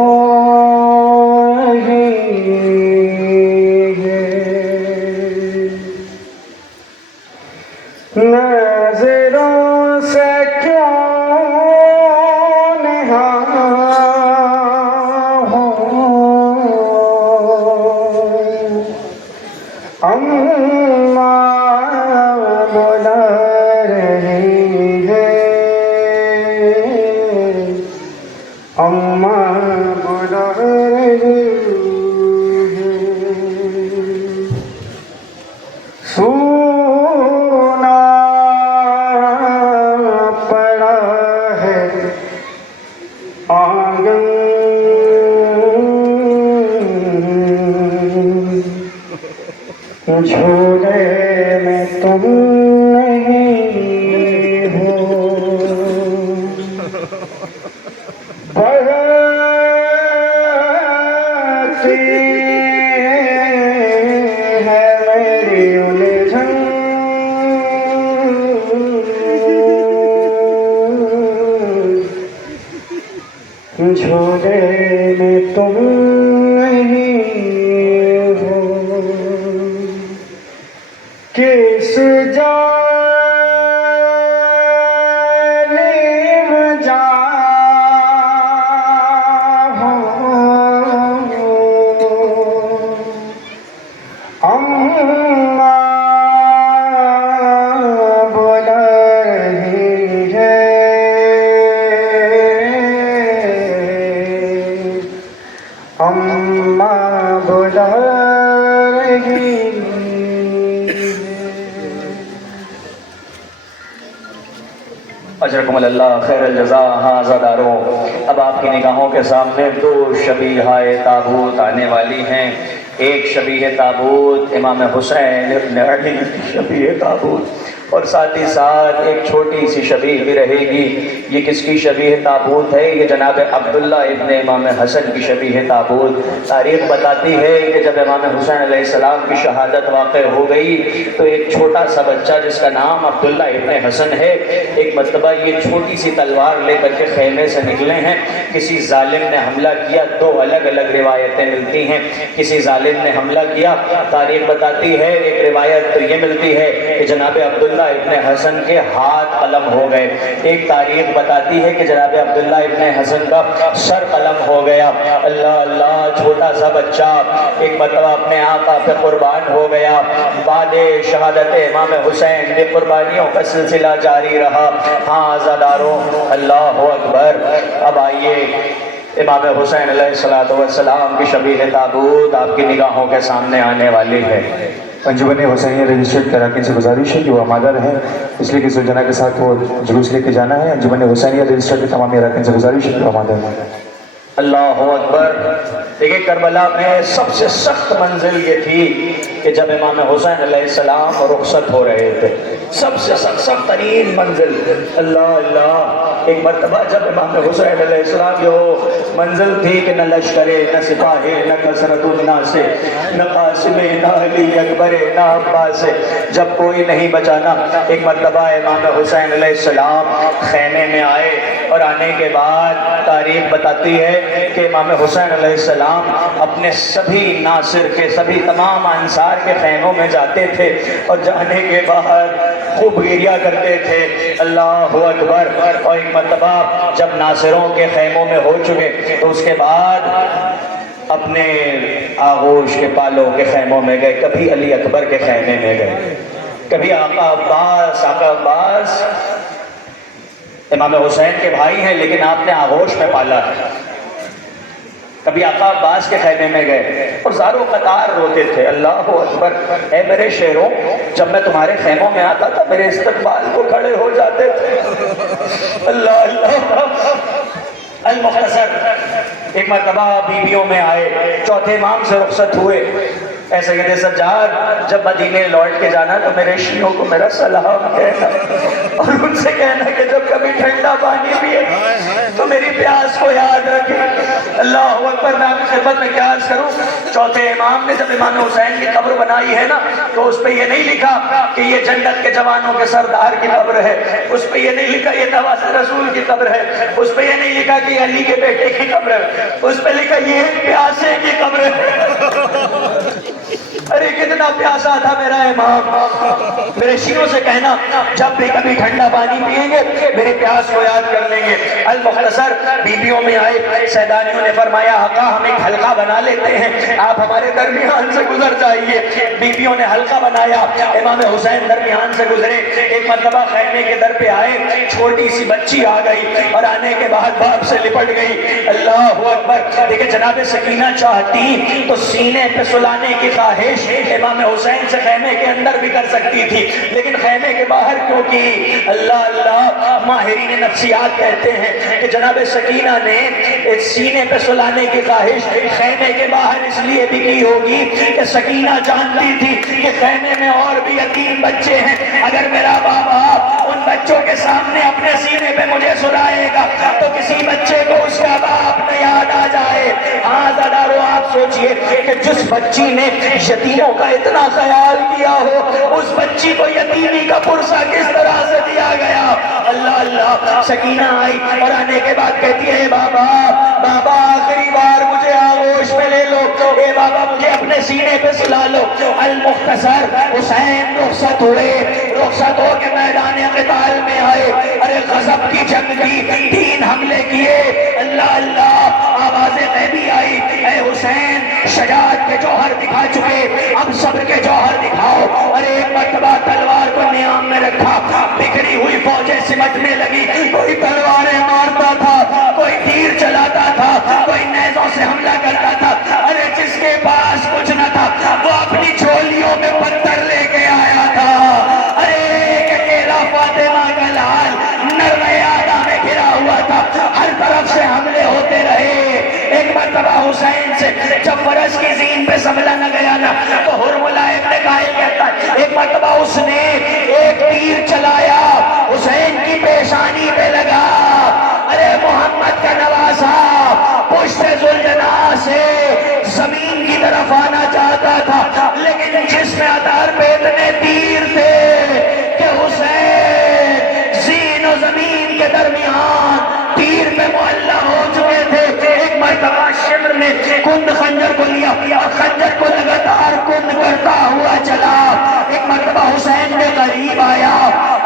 رہی ہے، نظروں سے کیوں نہاں ہوں، اماں بلا رہی ہے، اماں بلا رہی ہے، سونا پڑا ہے آنگن، جھولے میں تم نہیں ہو، بڑھتی ہے میری الجھن، جھولے میں تم نہیں ہو، کس جانب جاؤں، اماں بلا رہی ہے، اماں بلا رہی ہے۔ اجرکم اللہ خیر الجزا ہاں عزاداروں، اب آپ کی نگاہوں کے سامنے دو شبیہہ تابوت آنے والی ہیں، ایک شبیہ تابوت امام حسین ابن علی کی شبیہ تابوت، اور ساتھ ہی ساتھ ایک چھوٹی سی شبیہ بھی رہے گی۔ یہ کس کی شبیہ تابوت ہے؟ یہ جناب عبداللہ ابن امام حسن کی شبیہ تابوت۔ تاریخ بتاتی ہے کہ جب امام حسین علیہ السلام کی شہادت واقع ہو گئی تو ایک چھوٹا سا بچہ جس کا نام عبداللہ ابن حسن ہے، ایک مرتبہ یہ چھوٹی سی تلوار لے کر کے خیمے سے نکلے ہیں، کسی ظالم نے حملہ کیا، دو الگ الگ روایتیں ملتی ہیں، کسی ظالم نے حملہ کیا، تاریخ بتاتی ہے ایک روایت تو یہ ملتی ہے کہ جناب عبداللہ ابن حسن کے ہاتھ قلم ہو گئے، ایک تاریخ بتاتی ہے کہ جناب عبداللہ ابن حسن کا سر قلم ہو گیا۔ اللہ اللہ، چھوٹا سا بچہ ایک مرتبہ اپنے آقا پہ قربان ہو گیا۔ بعد شہادت امام حسین میں قربانیوں کا سلسلہ جاری رہا۔ ہاں عزاداروں، اللہ اکبر۔ اب آئیے امام حسین علیہ السلام کی شبیہ تابوت آپ کی نگاہوں کے سامنے آنے والی ہے۔ انجمن حسینیہ رجسٹرڈ کے اراکین سے گزارش ہے کہ وہ آمادہ رہیں، اس لیے کہ زوجنا کے ساتھ وہ جلوس لے کے جانا ہے۔ انجمن حسینیہ رجسٹرڈ کے تمام اراکین سے گزارش ہے کہ وہ آمادہ رہیں۔ اللہ اکبر۔ دیکھیں کربلا میں سب سے سخت منزل یہ تھی کہ جب امام حسین علیہ السلام رخصت ہو رہے تھے، سب سے سخت ترین منزل۔ اللہ اللہ، ایک مرتبہ جب امام حسین علیہ السلام کی وہ منزل تھی کہ نہ لشکر نہ سپاہی نہ کثرت الناس نہ قاسم نہ علی اکبر نہ عباس، جب کوئی نہیں بچانا، ایک مرتبہ امام حسین علیہ السلام خیمے میں آئے، اور آنے کے بعد تاریخ بتاتی ہے کہ امام حسین علیہ السلام اپنے سبھی ناصر کے سبھی تمام انصار کے خیموں میں جاتے تھے، اور جانے کے بعد خوب گریہ کرتے تھے، اللہ اکبر۔ اور ایک مرتبہ جب ناصروں کے خیموں میں ہو چکے تو اس کے بعد اپنے آغوش کے پالوں کے خیموں میں گئے، کبھی علی اکبر کے خیمے میں گئے، کبھی آقا عباس امام حسین کے بھائی ہیں لیکن آپ نے آغوش میں پالا ہے، کبھی آقا عباس کے خیمے میں گئے، اور زارو قطار روتے تھے، اللہ اکبر۔ اے میرے شیروں، جب میں تمہارے خیموں میں آتا تھا میرے استقبال کو کھڑے ہو جاتے تھے، اللہ اللہ۔ المختصر، ایک مرتبہ بیویوں میں آئے، چوتھے امام سے رخصت ہوئے، اے سید سجاد جب مدینے لوٹ کے جانا تو میرے شیعوں کو میرا سلام کہنا، اور ان سے کہنا کہ جب کبھی ٹھنڈا پانی پیے تو میری پیاس کو یاد رکھیں۔ اللہ اکبر۔ میں آپ کی خدمت میں کیا عرض کروں، چوتھے امام نے جب امام حسین کی قبر بنائی ہے نا تو اس پہ یہ نہیں لکھا کہ یہ جنت کے جوانوں کے سردار کی قبر ہے، اس پہ یہ نہیں لکھا یہ نواز رسول کی قبر ہے، اس پہ یہ نہیں لکھا کہ یہ علی کے بیٹے کی قبر ہے، اس پہ لکھا یہ پیاسے کی قبر ہے۔ ارے کتنا پیاسا تھا میرا امام۔ میرے شیعوں سے کہنا جب بھی کبھی ٹھنڈا پانی پیئیں گے میری پیاس کو یاد کر لیں گے۔ المختصر، بیویوں میں آئے، سیدانیوں نے فرمایا آقا ہم ایک حلقہ بنا لیتے ہیں، آپ ہمارے درمیان سے گزر جائیے۔ بیویوں نے حلقہ بنایا، امام حسین درمیان سے گزرے۔ ایک مرتبہ خیمے کے در پہ آئے، چھوٹی سی بچی آ گئی، اور آنے کے بعد باپ سے لپٹ گئی، اللہ اکبر۔ دیکھیں جناب سکینہ چاہتی تو سینے پہ سلانے کی خواہش امام حسین سے خیمے کے اندر بھی کر سکتی تھی، لیکن خیمے کے باہر کیوں کی؟ اللہ اللہ۔ ماہرین نفسیات کہتے ہیں کہ جناب سکینہ نے سینے پہ سلانے کی خواہش خیمے کے باہر اس لیے بھی کی ہوگی کہ سکینہ جانتی تھی کہ خیمے میں اور بھی یتیم بچے ہیں، اگر میرا بابا ان بچوں کے سامنے اپنے سینے پہ مجھے سلائے گا تو کسی بچے کو اس کا باپ نہ یاد آ جائے۔ ہاں زدارو، آپ سوچئے کہ جس بچی نے یتیموں کا اتنا خیال کیا ہو اس بچی کو یتیمی کا پرسہ کس طرح سے دیا گیا۔ اللہ اللہ۔ سکینہ آئی اور آنے کے بعد کہتی ہے بابا آخری بار مجھے آغوش میں لے لو، اے بابا مجھے اپنے سینے پہ سلا لو۔ المختصر، حسین رخصت ہوئے، رخصت ہو کے میدان قتال میں آئے، ارے غضب کی جنگ کی، 3 حملے کیے، اللہ اللہ۔ آوازیں غیبی آئی، اے حسین شجاعت کے جوہر دکھا چکے، اب صبر کے جوہر دکھاؤ۔ ارے ایک مرتبہ تلوار کو نیام میں رکھا، بکھری ہوئی فوجیں سمٹنے لگی، کوئی تلواریں مارتا تھا، کوئی تیر چلاتا تھا، کوئی نیزوں سے حملہ کرتا تھا۔ ارے جس کے پاس کچھ نہ تھا وہ اپنی جھولیوں میں پتھر لے کے آیا تھا۔ ارے ایک اکیلا فاطمہ کا لال نرمے آدھا میں گھرا ہوا تھا، ہر طرف سے حملے ہوتے رہے۔ ایک مرتبہ حسین سے جب فرس کی زین پہ سنبھلا نہ گیا نا تو حرملہ ابن قائل کہتا ہے ایک مرتبہ اس نے ایک تیر چلایا، حسین کی پیشانی پہ لگا، ارے محمد کا نواسا پشت ذوالجناح سے زمین کی طرف آنا چاہتا تھا، لیکن جسم ادار پہ اتنے تیر تھے کہ حسین زین و زمین کے درمیان تیر پہ معلق ہو چکے تھے۔ ایک مرتبہ شمر نے کند خنجر کو لیا اور خنجر کو لگاتار کند کرتا ہوا چلا۔ ایک مرتبہ حسین نے قریب آیا،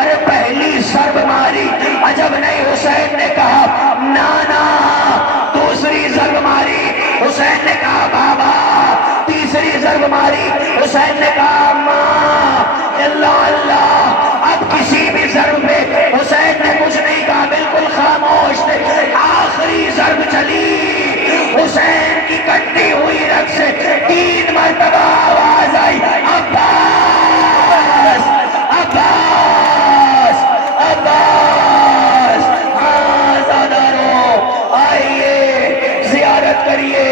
ارے پہلی ضرب ماری، عجب نہیں، حسین نے کہا نانا، دوسری ضرب ماری، حسین نے کہا بابا، تیسری ضرب ماری، حسین نے کہا اماں، اللہ اللہ۔ اب کسی بھی ضرب پہ حسین نے کچھ نہیں کہا، بالکل خاموش تھے۔ آخری ضرب چلی، حسین کی کٹی ہوئی رگ سے 3 مرتبہ آواز آئی، عباس عباس عباس۔ آزاداروں آئیے زیارت کریے،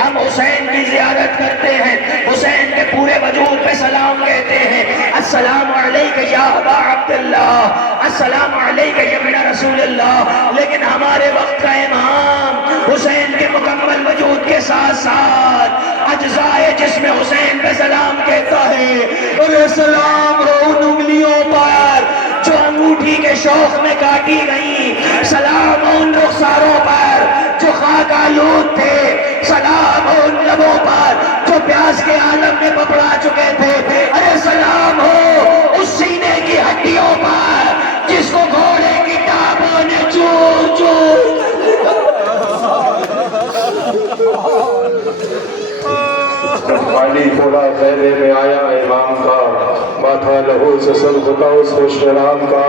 ہم حسین کی زیارت کرتے ہیں، حسین کے پورے وجود پہ سلام کہتے ہیں، السلام علیکہ یا ابا عبداللہ السلام علیکہ یا ابن رسول اللہ. لیکن ہمارے وقت کا امام حسین کے مکمل وجود کے ساتھ ساتھ اجزائے جسم حسین پہ سلام کہتا ہے. اور سلام ہو ان انگلیوں پر جو انگوٹھی کے شوق میں کاٹی گئی، سلام ہو ان رخساروں پر جو خاک آلود تھے، سلام ہو ان لبوں پر جو پیاس کے عالم میں پپڑا چکے تھے. ارے سلام ہو اس سینے کی ہڈیوں پر جس کو گھوڑے کی ٹانگوں نے چور چور. خالی تھوڑا خیرے میں آیا امام کا، ماتھا لہو سے سلگتا اس خوش رام کا،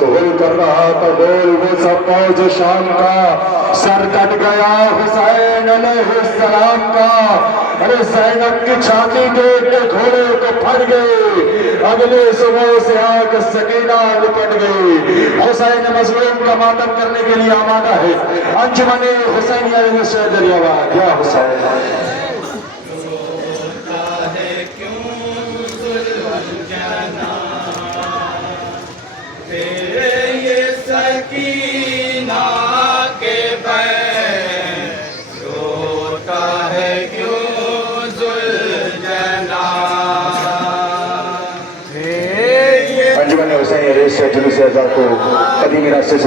گل کر رہا تھا ڈول وہ سب فوج شام کا، سر کٹ گیا حسین علیہ السلام کا. ارے زینب کی چھاتی دیکھ کے گھوڑے کو پھٹ گئے، اگلے صبح سے آ کے سکینہ لپٹ گئی. حسین مظلوم کا ماتم کرنے کے لیے آمادہ ہے. انجمن حسینیہ سے دریا باد یا حسین. انجمن حسینیہ ریس سے جلوس اعزاز کو قدیمی راستے سے